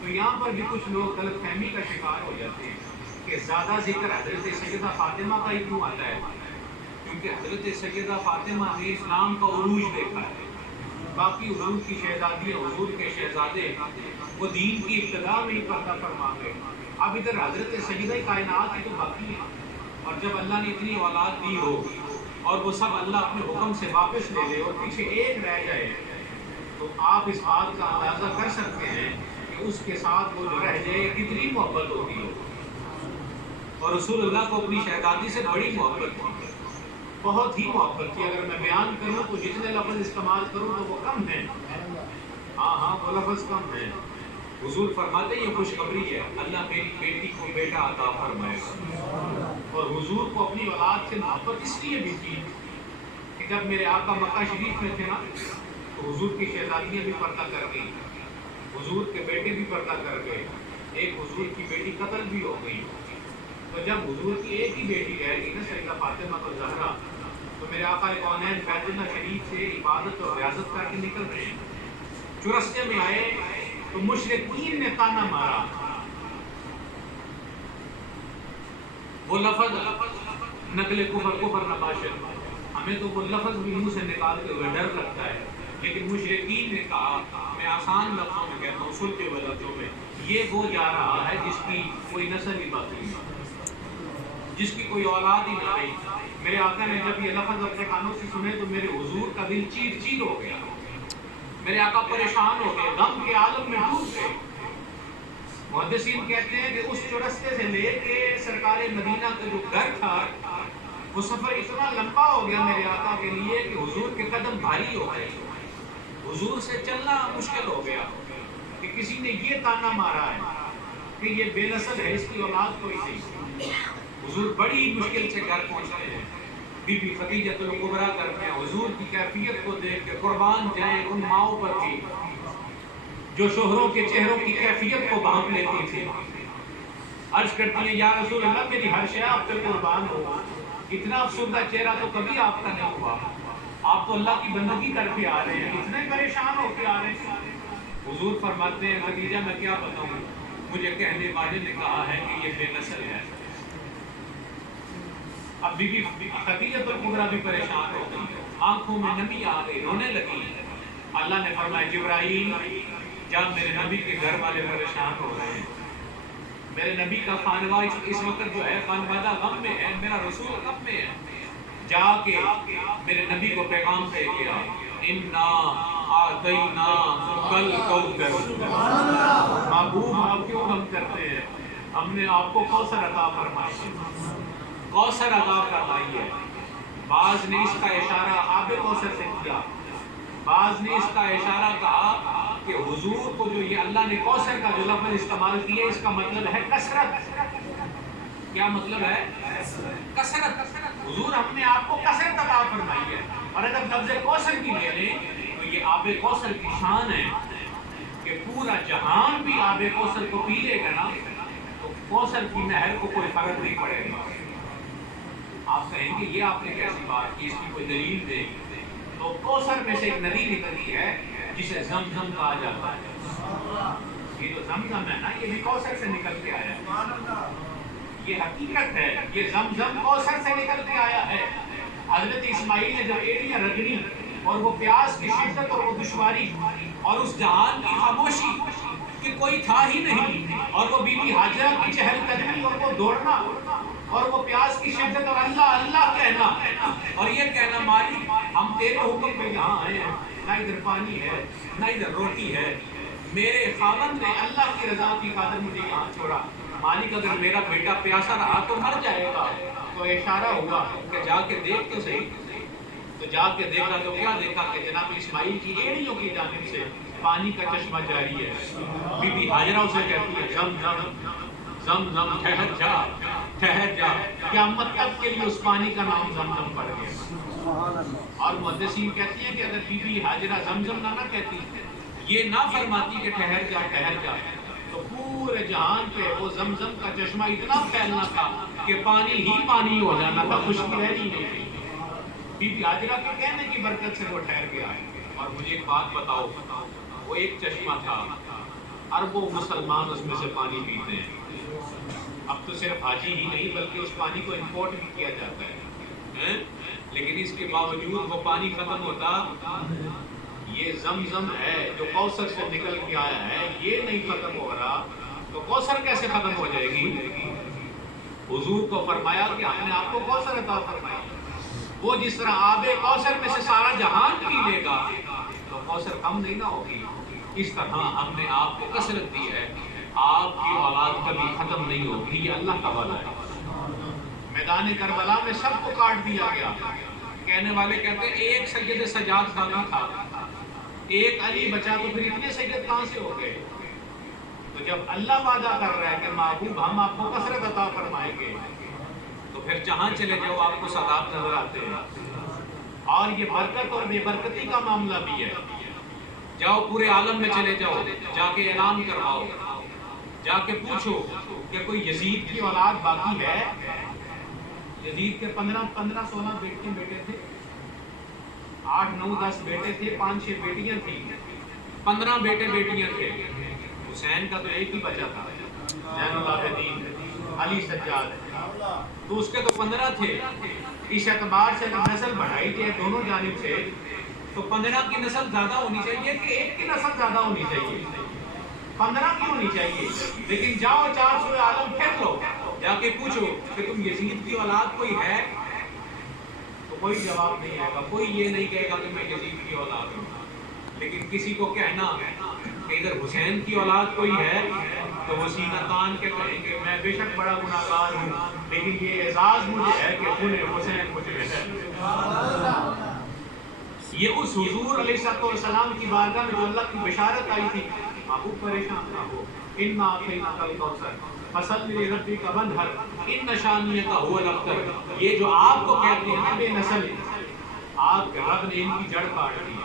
تو یہاں پر بھی کچھ لوگ غلط فہمی کا شکار ہو جاتے ہیں کہ زیادہ ذکر حضرت سیدہ فاطمہ کا ہی کیوں آتا ہے؟ کیونکہ حضرت سیدہ فاطمہ نے اسلام کا عروج دیکھا ہے. باقی حضور کی شہزادیاں، حضور کے شہزادے وہ دین کی ابتدا میں ہی پردہ فرما گئے. اب ادھر حضرت سیدہ کائنات ہی تو باقی ہے. اور جب اللہ نے اتنی اولاد دی ہو اور وہ سب اللہ اپنے حکم سے واپس لے لے اور پیچھے ایک رہ جائے تو آپ اس بات کا اندازہ کر سکتے ہیں کہ اس کے ساتھ وہ جو رہ جائے کتنی محبت ہوتی ہو. اور رسول اللہ کو اپنی شہزادی سے بڑی محبت تھی، بہت ہی محبت تھی. اگر میں بیان کروں تو جتنے لفظ استعمال کروں تو وہ کم ہیں. ہاں وہ لفظ کم ہیں. حضور فرماتے ہیں یہ خوشخبری ہے، اللہ میری بیٹی کو بیٹا عطا فرمائے گا. اور حضور کو اپنی اولاد سے محبت اس لیے بھی تھی کہ جب میرے آقا مکہ شریف میں تھے نا تو حضور کی شہزادیاں بھی پردہ کر گئی، حضور کے بیٹے بھی پردہ کر گئے. ایک حضور کی بیٹی قتل بھی ہو گئی. تو جب حضور کی ایک ہی بیٹی رہ گئی نا سیدہ فاطمہ الزہرا، تو میرے آقا کونین بیت اللہ شریف سے عبادت اور ریاضت کر کے نکل رہے ہیں. جو راستے میں آئے تو مشرکین نے تانا مارا. وہ لفظ نقل کفر نباشر، ہمیں تو وہ لفظ بھی منہ سے نکالتے ہوئے ڈر لگتا ہے، لیکن مشرکین نے کہا، میں آسان لفظوں میں کہتا ہوں، سلطے ہوئے لفظوں میں، یہ وہ جا رہا ہے جس کی کوئی نسل ہی باقی نہیں، جس کی کوئی اولاد ہی نہ رہی. میرے آقا نے جب یہ لفظ اپنے کانوں سے سنے تو میرے حضور کا دل چیر چیر ہو گیا. میرے آقا پریشان ہو گئے، غم کے عالم میں ڈوب گئے. محدثین کہتے ہیں کہ اس چرستے سے لے کے سرکار مدینہ کا جو گھر تھا وہ سفر اتنا لمبا ہو گیا میرے آقا کے لیے کہ حضور کے قدم بھاری ہو گئے. حضور سے چلنا مشکل ہو گیا کہ کسی نے یہ تانا مارا ہے کہ یہ بے نسل ہے، اس کی اولاد کوئی نہیں. حضور بڑی مشکل سے گھر پہنچتے ہیں. بی بی خدیجہ الکبریٰ کرتے ہیں، حضور کی کیفیت کو دیکھ کے قربان جائیں ان ماؤں پر بھی جو شوہروں کے چہروں کی کیفیت کو بھانپ لیتی تھی. عرض کرتی ہیں یا رسول اللہ میری ہر شے آپ پہ قربان ہو، اتنا افسردہ چہرہ تو کبھی آپ کا نہیں ہوا. آپ تو اللہ کی بندگی کر کے آ رہے ہیں، اتنے پریشان ہو کے آ رہے ہیں. حضور فرماتے ہیں خدیجہ میں کیا بتاؤں، مجھے کہنے والے نے کہا ہے کہ یہ بے نسل ہے. اب بی بی خدیجہ الکبریٰ بھی پریشان ہو گئی، آنکھوں میں نمی آ گئی، رونے لگی. اللہ نے فرمایا جبرائیل جب میرے نبی کے گھر والے پریشان ہو رہے ہیں، میرے نبی کا خانوہ اس وقت جو ہے خانوادہ غم میں ہے، میرا رسول غم میں ہے، جا کے میرے نبی کو پیغام دے کے آ اِنَّا أَعْطَيْنَاكَ الْكَوْثَرَ. محبوب آپ کیوں غم کرتے ہیں، ہم نے آپ کو کوثر عطا فرمائی ہے، کوثر عطا فرمائی ہے. بعض نے اس کا اشارہ آب کوثر سے کیا، بعض نے اس کا اشارہ کہا کہ حضور کو جو یہ اللہ نے کوثر کا جو لفظ استعمال کیا اس کا مطلب ہے کثرت. کیا مطلب ہے؟ کثرت. حضور ہم نے آپ کو کثرت عطا فرمائی ہے. اور اگر لفظ کوثر کی لے لیں تو یہ آب کوثر کی شان ہے کہ پورا جہان بھی آب کوثر کو پی لے گا نا تو کوثر کی نہر کو کوئی فرق نہیں پڑے گا. آپ کہیں گے یہ آپ نے کیسی بات کی، اس کی کوئی دلیل دے. تو کوثر میں سے ایک ندی نکلتی ہے جسے زمزم کہا جاتا ہے. یہ جو زمزم ہے نا یہ بھی کوثر سے نکل کے آیا ہے، یہ حقیقت ہے. یہ زمزم کوثر سے نکل کے آیا ہے. حضرت اسماعیل نے جب ایڑیاں رگڑی اور وہ پیاس کی شدت اور وہ دشواری اور اس جہان کی خاموشی کہ کوئی تھا ہی نہیں، اور وہ بی بی ہاجرہ کی چہل قدمی اور وہ دوڑنا اور وہ پیاس کی شدت اور اللہ اللہ کہنا اور یہ کہنا مالک ہم تیرے حکم پہ یہاں آئے ہیں، نہ ادھر پانی ہے نہ ادھر روٹی ہے، میرے خاوند نے اللہ کی رضا کی خاطر مجھے یہاں چھوڑا. مالک اگر میرا بیٹا پیاسا رہا تو مر جائے گا. تو اشارہ ہوا کہ جا کے دیکھ تو صحیح. تو جا کے دیکھا تو کیا دیکھا کہ جناب اسماعیل کی ایڑیوں کی جانب سے پانی کا چشمہ جاری ہے. بی بی ہاجرہ اسے کہتی ہے زم زم زم زم ٹھہر جا ٹھہر جا. قیامت تک کے لیے اس پانی کا نام زمزم پڑ گیا. اور محدثین کہتی ہیں کہ اگر بی بی ہاجرہ زمزم نہ کہتی، یہ نہ فرماتی کہ ٹھہر جا تو پورے جہان پہ وہ زمزم کا چشمہ اتنا پھیلنا تھا کہ پانی ہی پانی ہو جانا تھا، خشکی رہنی نہیں تھی. بی بی ہاجرہ کے کہنے کی برکت سے وہ ٹھہر گیا. اور مجھے ایک بات بتاؤ، وہ ایک چشمہ تھا، اربوں مسلمان اس میں سے پانی پیتے ہیں. اب تو صرف حاجی ہی نہیں بلکہ اس پانی کو امپورٹ بھی کیا جاتا ہے، لیکن اس کے باوجود وہ پانی ختم ہوتا، یہ زمزم ہے جو کوثر سے نکل کے آیا ہے، یہ نہیں ختم ہو رہا تو کوثر کیسے ختم ہو جائے گی؟ حضور کو فرمایا کہ ہم نے آپ کو کوثر عطا فرمایا، وہ جس طرح آب کوثر میں سے سارا جہان پی لے گا تو کوثر کم نہیں نہ ہوگی، اس طرح ہم نے آپ کو کثرت دی ہے، آپ کی اولاد کبھی ختم نہیں ہوگی، یہ اللہ کا وعدہ ہے۔ میدان کربلا میں سب کو کاٹ دیا گیا، کہنے والے کہتے ہیں ایک سید سجاد کافی تھا، ایک علی بچا تو پھر اتنے سید کہاں سے ہو گئے؟ تو جب اللہ وعدہ کر رہا ہے کہ محبوب ہم آپ کو کثرت عطا فرمائیں گے تو پھر جہاں چلے جاؤ آپ کو سادات نظر آتے ہیں۔ اور یہ برکت اور بے برکتی کا معاملہ بھی ہے، جاؤ پورے عالم میں چلے جاؤ، جا کے اعلان کرواؤ، جا کے پوچھو کہ کوئی یزید کی اولاد باقی ہے؟ یزید کے 15-16 بیٹے تھے، 8-9-10 بیٹے تھے، 5-6 بیٹیاں تھیں، 15 بیٹے بیٹیاں تھے۔ حسین کا تو ایک ہی بچہ تھا، زین العابدین علی سجاد، تو اس کے تو 15 تھے۔ اس اعتبار سے نسل بڑھائی تھی دونوں جانب سے، تو 15 کی نسل زیادہ ہونی چاہیے کہ ایک کی نسل زیادہ ہونی چاہیے؟ 15 کی ہونی چاہیے، لیکن جاؤ 400 عالم پھر لو، جا کے پوچھو کہ تم یزید کی اولاد کوئی ہے؟ تو کوئی جواب نہیں آئے گا، کوئی یہ نہیں کہے گا کہ میں یزید کی اولاد ہوں۔ لیکن کسی کو کہنا کہ ادھر حسین کی اولاد کوئی ہے تو وہ سینہ تان کے کہیں گے میں بے شک بڑا گناہگار ہوں، لیکن یہ اعزاز مجھے ہے کہ خون حسین مجھے ہے۔ یہ اس حضور علیہ السلام کی بارگاہ میں جو اللہ کی بشارت آئی تھی، محبوب پریشان نہ ہو، اِنَّا أَعْطَيْنَاكَ الْكَوْثَرَ فَصَلِّ لِرَبِّكَ وَانْحَرْ إِنَّ شَانِئَكَ هُوَ الْأَبْتَرُ۔ یہ جو آپ کو کہتے ہیں نا بے نسل، آپ کے رب نے ان کی جڑ کاٹ دی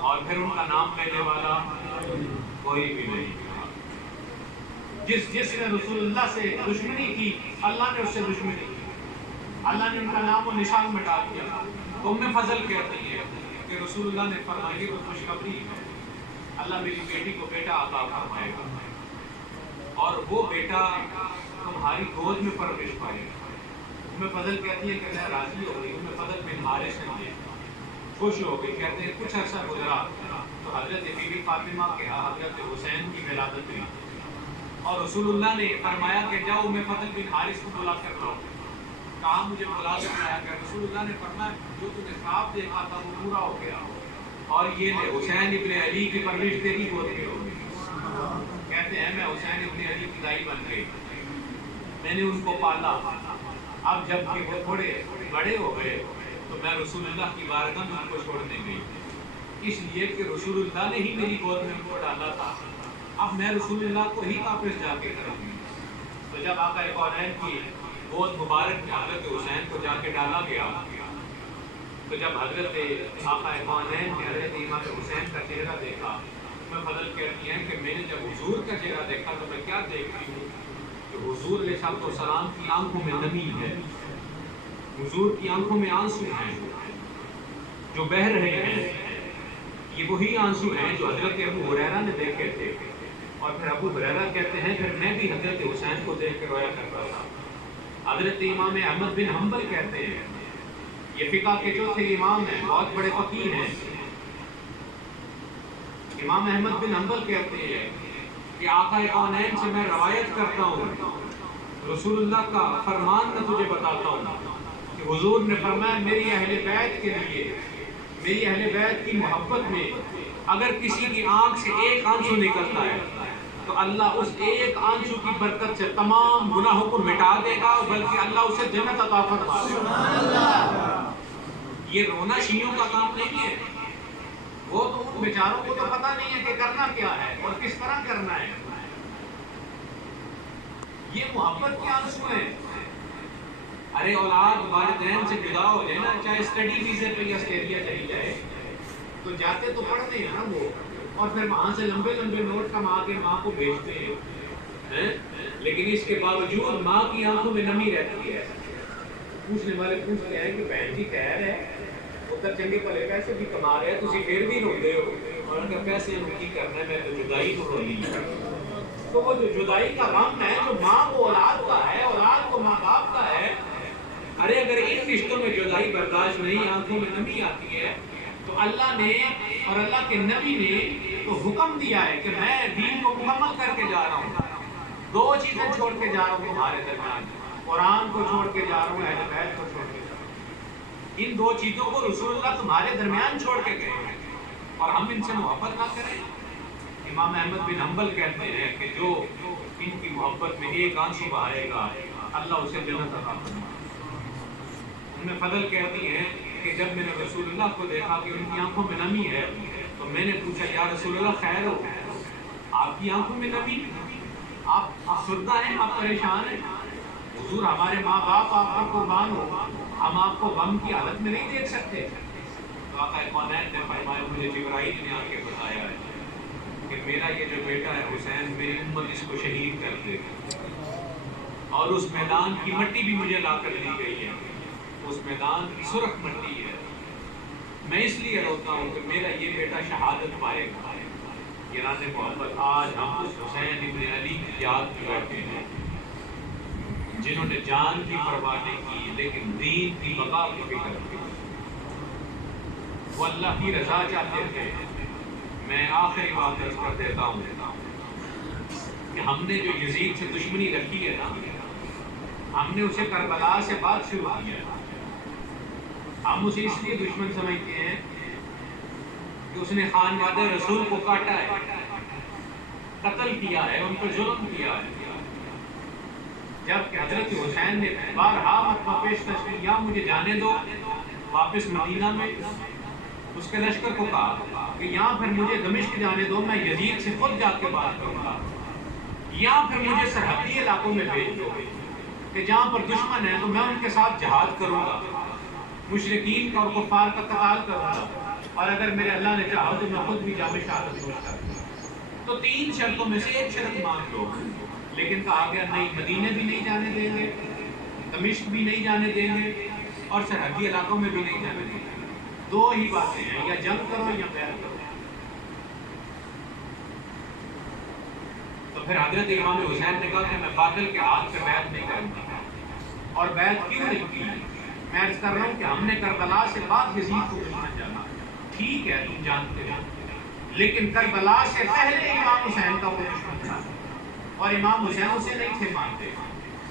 اور پھر ان کا نام لینے والا کوئی بھی نہیں۔ جس نے رسول اللہ سے دشمنی کی اللہ نے اس سے دشمنی کی، اللہ نے ان کا نام و نشان مٹا دیا۔ تو ام فضل کہتی ہے کہ رسول اللہ نے فرمایا کہ خوشخبری ہے، اللہ میری بیٹی کو بیٹا عطا فرمائے گا اور وہ بیٹا تمہاری گود میں پرورش پائے گا۔ ام فضل کہتی ہے کہ میں راضی ہو گئی، ام فضل بن حارث نے خوش ہو گئی، کہتے ہیں کچھ عرصہ گزرا تو حضرت بی بی فاطمہ کے حضرت حسین کی ولادت ہوئی اور رسول اللہ نے فرمایا کہ جاؤ ام فضل بن حارث کو بلا کر لاؤ، کہا مجھے بلا کر لایا کر۔ رسول اللہ نے فرمایا جو تم نے خواب دیکھا تھا وہ پورا ہو گیا اور یہ لے حسین ابن علی کی پرورش تیری گود میں ہوگی۔ کہتے ہیں میں حسین ابن علی کی دائی بن گئی، میں نے ان کو پالا، اب جب کہ وہ تھوڑے بڑے ہو گئے تو میں رسول اللہ کی بارگاہ میں ان کو چھوڑنے گئی، اس لیے کہ رسول اللہ نے ہی میری گود میں ان کو ڈالا تھا، اب میں رسول اللہ کو ہی واپس جا کے کروں گی۔ تو جب آقا کونین کی گود مبارک میں حضرت حسین کو جا کے ڈالا گیا تو جب حضرت آقا کونین نے حضرت امام حسین کا چہرہ دیکھا، میں فضل کہتی ہیں کہ میں نے جب حضور کا چہرہ دیکھا تو میں کیا دیکھتی ہوں کہ حضور علیہ السلام کی آنکھوں میں نمی ہے، حضور کی آنکھوں میں آنسو ہیں جو بہہ رہے ہیں، یہ وہی آنسو ہیں جو حضرت ابو ہریرہ نے دیکھے تھے۔ اور پھر ابو ہریرہ کہتے ہیں پھر میں بھی حضرت حسین کو دیکھ کر رویا کرتا تھا۔ حضرت امام احمد بن حنبل کہتے ہیں، یہ فقہ کے چوتھے امام ہیں، بہت بڑے فقیہ ہیں، امام احمد بن حنبل کہتے ہیں کہ آقا کونین سے میں روایت کرتا ہوں، رسول اللہ کا فرمان میں تجھے بتاتا ہوں کہ حضور نے فرمایا میری اہل بیت کے لیے، میری اہل بیت کی محبت میں اگر کسی کی آنکھ سے ایک آنسو نکلتا ہے تو اللہ اس ایک آنسو کی برکت سے تمام گناہوں کو مٹا دے گا، بلکہ اللہ اسے جنت عطا فرما دے گا۔ یہ رونا شیعوں کا کام نہیں ہے، وہ تو ان بیچاروں کو تو پتہ نہیں ہے کہ کرنا کیا ہے اور کس طرح کرنا ہے، یہ محبت کے آنسو ہیں۔ ارے اولاد والدین سے جدا ہو جائے نا، چاہے اسٹڈی ویزے پہ یا آسٹریلیا چلی جائے تو جاتے تو پڑھتے ہیں نا وہ، اور پھر وہاں سے لمبے لمبے نوٹ کما کے ماں کو بھیجتے ہیں، لیکن اس کے باوجود ماں کی آنکھوں میں نمی رہتی ہے۔ پوچھنے والے پوچھتے ہیں کہ بہن جی خیر ہے، ادھر چنگے بھلے پیسے بھی کما رہے ہیں، تسی پھر بھی روندے ہو، اور ان کا پیسے ہم کی کرنا ہے، میں تو جدائی کو رونی ہے۔ تو وہ جو جدائی کا غم ہے جو ماں کو اولاد کا ہے، اولاد کو ماں باپ کا ہے، ارے اگر ان رشتوں میں جدائی برداشت نہیں، آنکھوں میں نمی آتی ہے، تو اللہ نے اور اللہ کے نبی نے تو حکم دیا ہے کہ میں دین کو مکمل کر کے جا رہا ہوں، دو چیزیں چھوڑ کے جا رہا ہوں تمہارے درمیان، قرآن کو چھوڑ کے جا رہا ہوں، اہل بیت کو چھوڑ کے جا رہا ہوں۔ ان دو چیزوں کو رسول اللہ تمہارے درمیان چھوڑ کے گئے ہیں، اور ہم ان سے محبت نہ کریں۔ امام احمد بن حنبل کہتے ہیں کہ جو ان کی محبت میں ایک آنسو بہائے گا اللہ اسے جنت عطا فرمائے۔ ان میں فضل کہتی ہیں کہ جب میں نے رسول اللہ کو دیکھا کہ ان کی آنکھوں میں نمی ہے تو میں نے پوچھا یا رسول اللہ خیر ہو، آپ کی آنکھوں میں نمی، آپ افسردہ ہیں، آپ پریشان ہیں؟ حضور ہمارے ماں باپ آپ پر قربان ہو، ہم آپ کو غم کی حالت میں نہیں دیکھ سکتے۔ تو آقا کونین نے فرمایا مجھے جبرائیل نے آ کے بتایا ہے کہ میرا یہ جو بیٹا ہے حسین، میری امت اس کو شہید کر دے، اور اس میدان کی مٹی بھی مجھے لا کر دی گئی ہے، اس میدان کی سرخ مٹی ہے، میں اس لیے روتا ہوں کہ میرا یہ بیٹا شہادت پائے گا۔ یعنی محبت آج ہم اس حسین ابن علی کی یاد میں بیٹھے ہیں جنہوں نے جان کی پرواہ نہیں کی لیکن دین کی بقا کی فکر کی، وہ اللہ کی رضا چاہتے تھے۔ میں آخری بات عرض کر دیتا ہوں کہ ہم نے جو یزید سے دشمنی رکھی ہے نا، ہم نے اسے کربلا سے بعد شروع کیا ہے۔ ہم اسے اس لیے دشمن سمجھتے ہیں کہ اس نے خانوادہ رسول کو کاٹا ہے، قتل کیا ہے، ان پر ظلم کیا ہے، جبکہ حضرت حسین نے بارہا مرتبہ پیشکش کی یا مجھے جانے دو واپس مدینہ میں، اس کے لشکر کو کہا کہ یہاں پھر مجھے دمشق جانے دو، میں یزید سے خود جا کے بات کروں گا، یا پھر مجھے سرحدی علاقوں میں بھیج دو کہ جہاں پر دشمن ہے تو میں ان کے ساتھ جہاد کروں گا، مشرکین کا اور کفار کا قتال کروں گا، اور اگر میرے اللہ نے چاہا تو میں خود بھی جامع شہادت نوش کروں گا۔ تو تین شرطوں میں سے ایک شرط مان لو، لیکن کہا گیا نہیں، مدینے بھی نہیں جانے دیں گے، دمشق بھی نہیں جانے دیں گے، اور سرحدی علاقوں میں بھی نہیں جانے دیں گے۔ دو ہی باتیں ہیں، یا جنگ کرو یا بیعت کرو۔ تو پھر حضرت امام حسین نے کہا کہ میں باطل کے ہاتھ پہ بیعت نہیں کروں گا، اور بیعت کیوں نہیں کی؟ میں عرض کر رہا ہوں کہ ہم نے کربلا سے بعد یزید کو دشمن جانا، ٹھیک ہے تم جانتے ہو، لیکن کربلا سے پہلے امام حسین کا وہ دشمن تھا، اور امام حسین اسے نہیں تھے مانتے،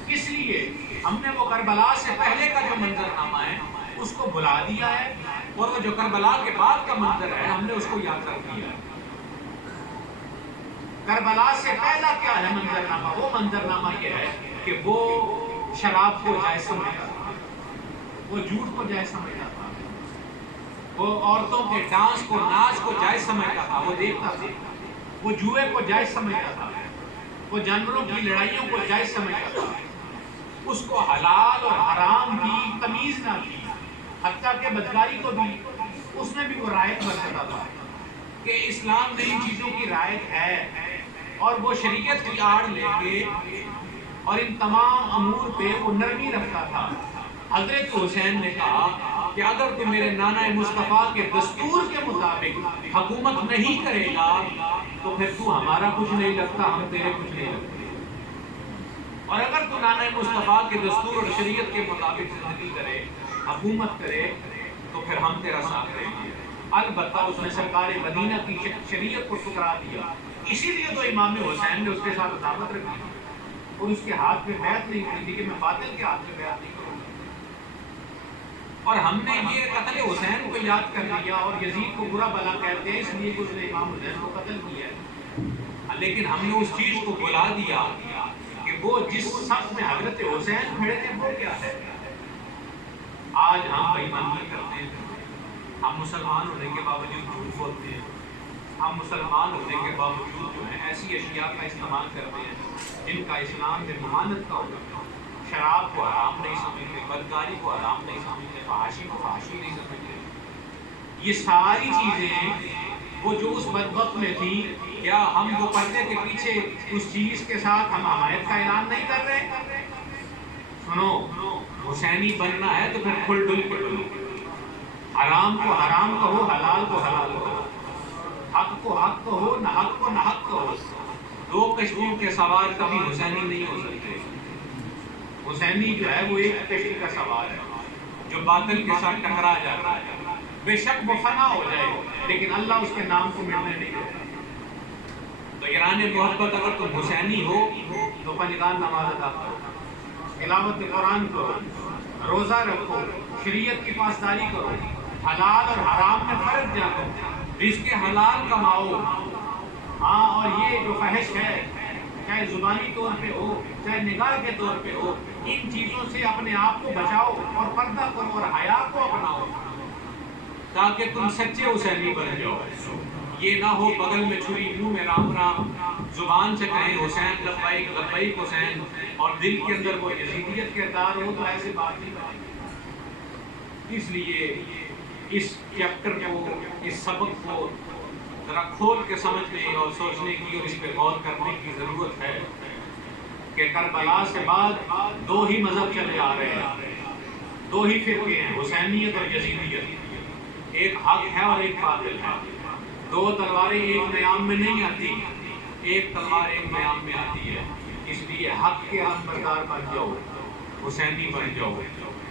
اس لیے ہم نے وہ کربلا سے پہلے کا جو منظرنامہ ہے اس کو بھلا دیا ہے، اور وہ جو کربلا کے بعد کا منظر ہے ہم نے اس کو یاد کر دیا ہے۔ کربلا سے پہلا کیا ہے منظرنامہ؟ وہ منظرنامہ یہ ہے کہ وہ شراب کو جائز سمجھتا تھا، وہ جھوٹ کو جائز سمجھتا تھا، وہ عورتوں کے ڈانس کو، ناچ کو جائز سمجھتا تھا، وہ دیکھتا تھا، وہ جوئے کو جائز سمجھتا تھا، وہ جانوروں کی لڑائیوں کو جائز سمجھتا تھا، اس کو حلال اور حرام کی تمیز نہ تھی، حتیٰ کہ بدکاری کو بھی اس میں بھی وہ رعایت برتتا تھا کہ اسلام میں ان چیزوں کی رعایت ہے، اور وہ شریعت کی آڑ لے کے اور ان تمام امور پہ وہ نرمی رکھتا تھا۔ حضرت حسین نے کہا کہ اگر تو میرے نانا مصطفیٰ کے دستور کے مطابق حکومت نہیں کرے گا تو پھر تو ہمارا کچھ نہیں لگتا، ہم تیرے کچھ نہیں لگتے، اور اگر تو نانا مصطفیٰ کے دستور اور شریعت کے مطابق زندگی کرے، حکومت کرے، تو پھر ہم تیرا ساتھ دیں گے۔ البتہ اس نے سرکار مدینہ کی شریعت کو ٹکرا دیا، اسی لیے تو امام حسین نے اس کے ساتھ عداوت رکھی اور اس کے ہاتھ پہ بیعت نہیں کی تھی کہ میں باطل کے ہاتھ پہ بیعت نہیں کروں گا۔ اور ہم نے یہ قتل حسین کو یاد کر لیا اور یزید کو برا بلا کہتے ہیں اس لیے کہ اس نے امام حسین کو قتل کیا ہے، لیکن ہم نے اس چیز کو بھلا دیا کہ وہ جس صف میں حضرت حسین کھڑے تھے وہ کیا ہے۔ آج ہم بے ایمانی کرتے ہیں، ہم مسلمان ہونے کے باوجود جھوٹ بولتے ہیں، ہم مسلمان ہونے کے باوجود جو ہے ایسی اشیاء کا استعمال کرتے ہیں جن کا اسلام میں ممانعت کا ہوگا، شراب کو حرام نہیں سمجھتے، بدکاری کو حرام نہیں سمجھتے، فحاشی کو فحاشی نہیں سمجھتے۔ یہ ساری چیزیں وہ جو اس بدبخت میں تھی، کیا ہم جو پردے کے پیچھے اس چیز کے ساتھ ہم حمایت کا اعلان نہیں کر رہے؟ سنو، حسینی بننا ہے تو پھر کھل ڈل کے بنو، حرام کو حرام کہو، حلال کو حلال کہو، حق کو حق کہو، نہ حق کو نہ حق کہو، دو کشتیوں کے سوار کبھی حسینی نہیں ہو سکتے. حسینی جو ہے وہ ایک کشتی کا سوار ہے جو باطل کے ساتھ ٹکرا جاتا ہے. بے شک وہ فنا ہو جائے لیکن اللہ اس کے نام کو مٹنے نہیں دیتا. تو ایران محبت اگر تم حسینی ہو تو پنجگان نماز ادا کرو، تلاوت قرآن کرو، روزہ رکھو، شریعت کی پاسداری کرو، حلال اور حرام میں فرق جانو، رزق حلال کماؤ. ہاں، اور یہ جو فحش ہے چاہے زبانی طور پہ ہو چاہے نگاہ کے طور پہ ہو، ان چیزوں سے اپنے آپ کو بچاؤ اور پردہ کرو اور حیا کو اپناؤ تاکہ تم سچے حسینی بن جاؤ. یہ نہ ہو بغل میں چھری منہ میں رام رام، زبان سے کہیں حسین لبیک لبیک حسین اور دل کے اندر وہ یزیدیت کے دار ہو تو ایسے بات نہیں کریں. اس لیے اس چیپٹر کو، اس سبق کو ذرا کھول کے سمجھنے اور سوچنے کی اور اس پہ غور کرنے کی ضرورت ہے کہ کربلا سے بعد دو ہی مذہب چلے آ رہے ہیں، دو ہی فرقے ہیں، حسینیت اور یزیدیت. ایک حق ہے اور ایک باطل ہے. دو تلواریں ایک میام میں نہیں آتی، ایک تلوار ایک میام میں آتی ہے. اس لیے حق کے حق بردار بن جاؤ، حسینی بن جاؤ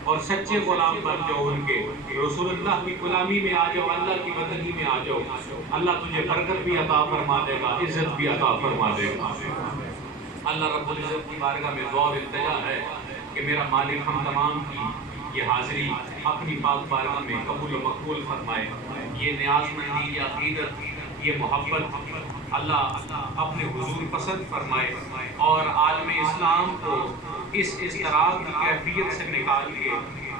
اور سچے غلام بن جاؤ ان کے. رسول اللہ کی غلامی میں آ جاؤ، اللہ کی بندگی میں آ جاؤ. اللہ تجھے برکت بھی عطا فرما دے گا، عزت بھی عطا فرما دے گا. اللہ رب العزت کی بارگاہ میں دعا و التجا ہے کہ میرا مالک ہم تمام کی یہ حاضری اپنی پاک بارگاہ میں قبول و مقبول فرمائے. یہ نیاز مندی، یہ عقیدت، یہ محبت اللہ اپنے حضور پسند فرمائے اور عالم اسلام کو اس اضطراب کی کیفیت سے نکال کے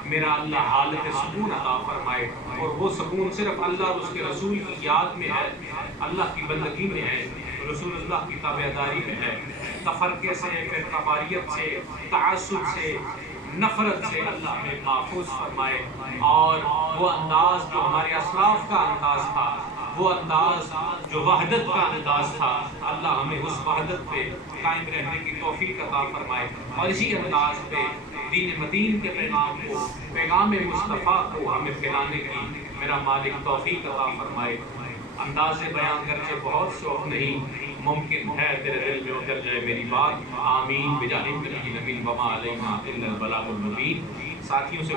میرا اللہ حالت سکون عطا فرمائے. اور وہ سکون صرف اللہ اور اس کے رسول کی یاد میں ہے، اللہ کی بندگی میں ہے، رسول اللہ کی تابعداری میں ہے. تفرقے سے، فرقواریت سے، تعصب سے، نفرت سے اللہ ہمیں محفوظ فرمائے. اور وہ انداز جو ہمارے اسلاف کا انداز تھا، وہ انداز جو وحدت کا انداز تھا، اللہ ہمیں اس وحدت پہ قائم رہنے کی توفیق عطا فرمائے. اور اسی انداز پہ دین مدین کے پیغام کو، پیغام مصطفیٰ کو ہمیں پھیلانے کی میرا مالک توفیق عطا فرمائے. انداز بیان گرچہ بہت شوق نہیں، ممکن ہے تیرے دل میں اتر جائے میری بات. آمین بجاہ النبی وما علینا الا البلاغ المبین. ساتھیوں سے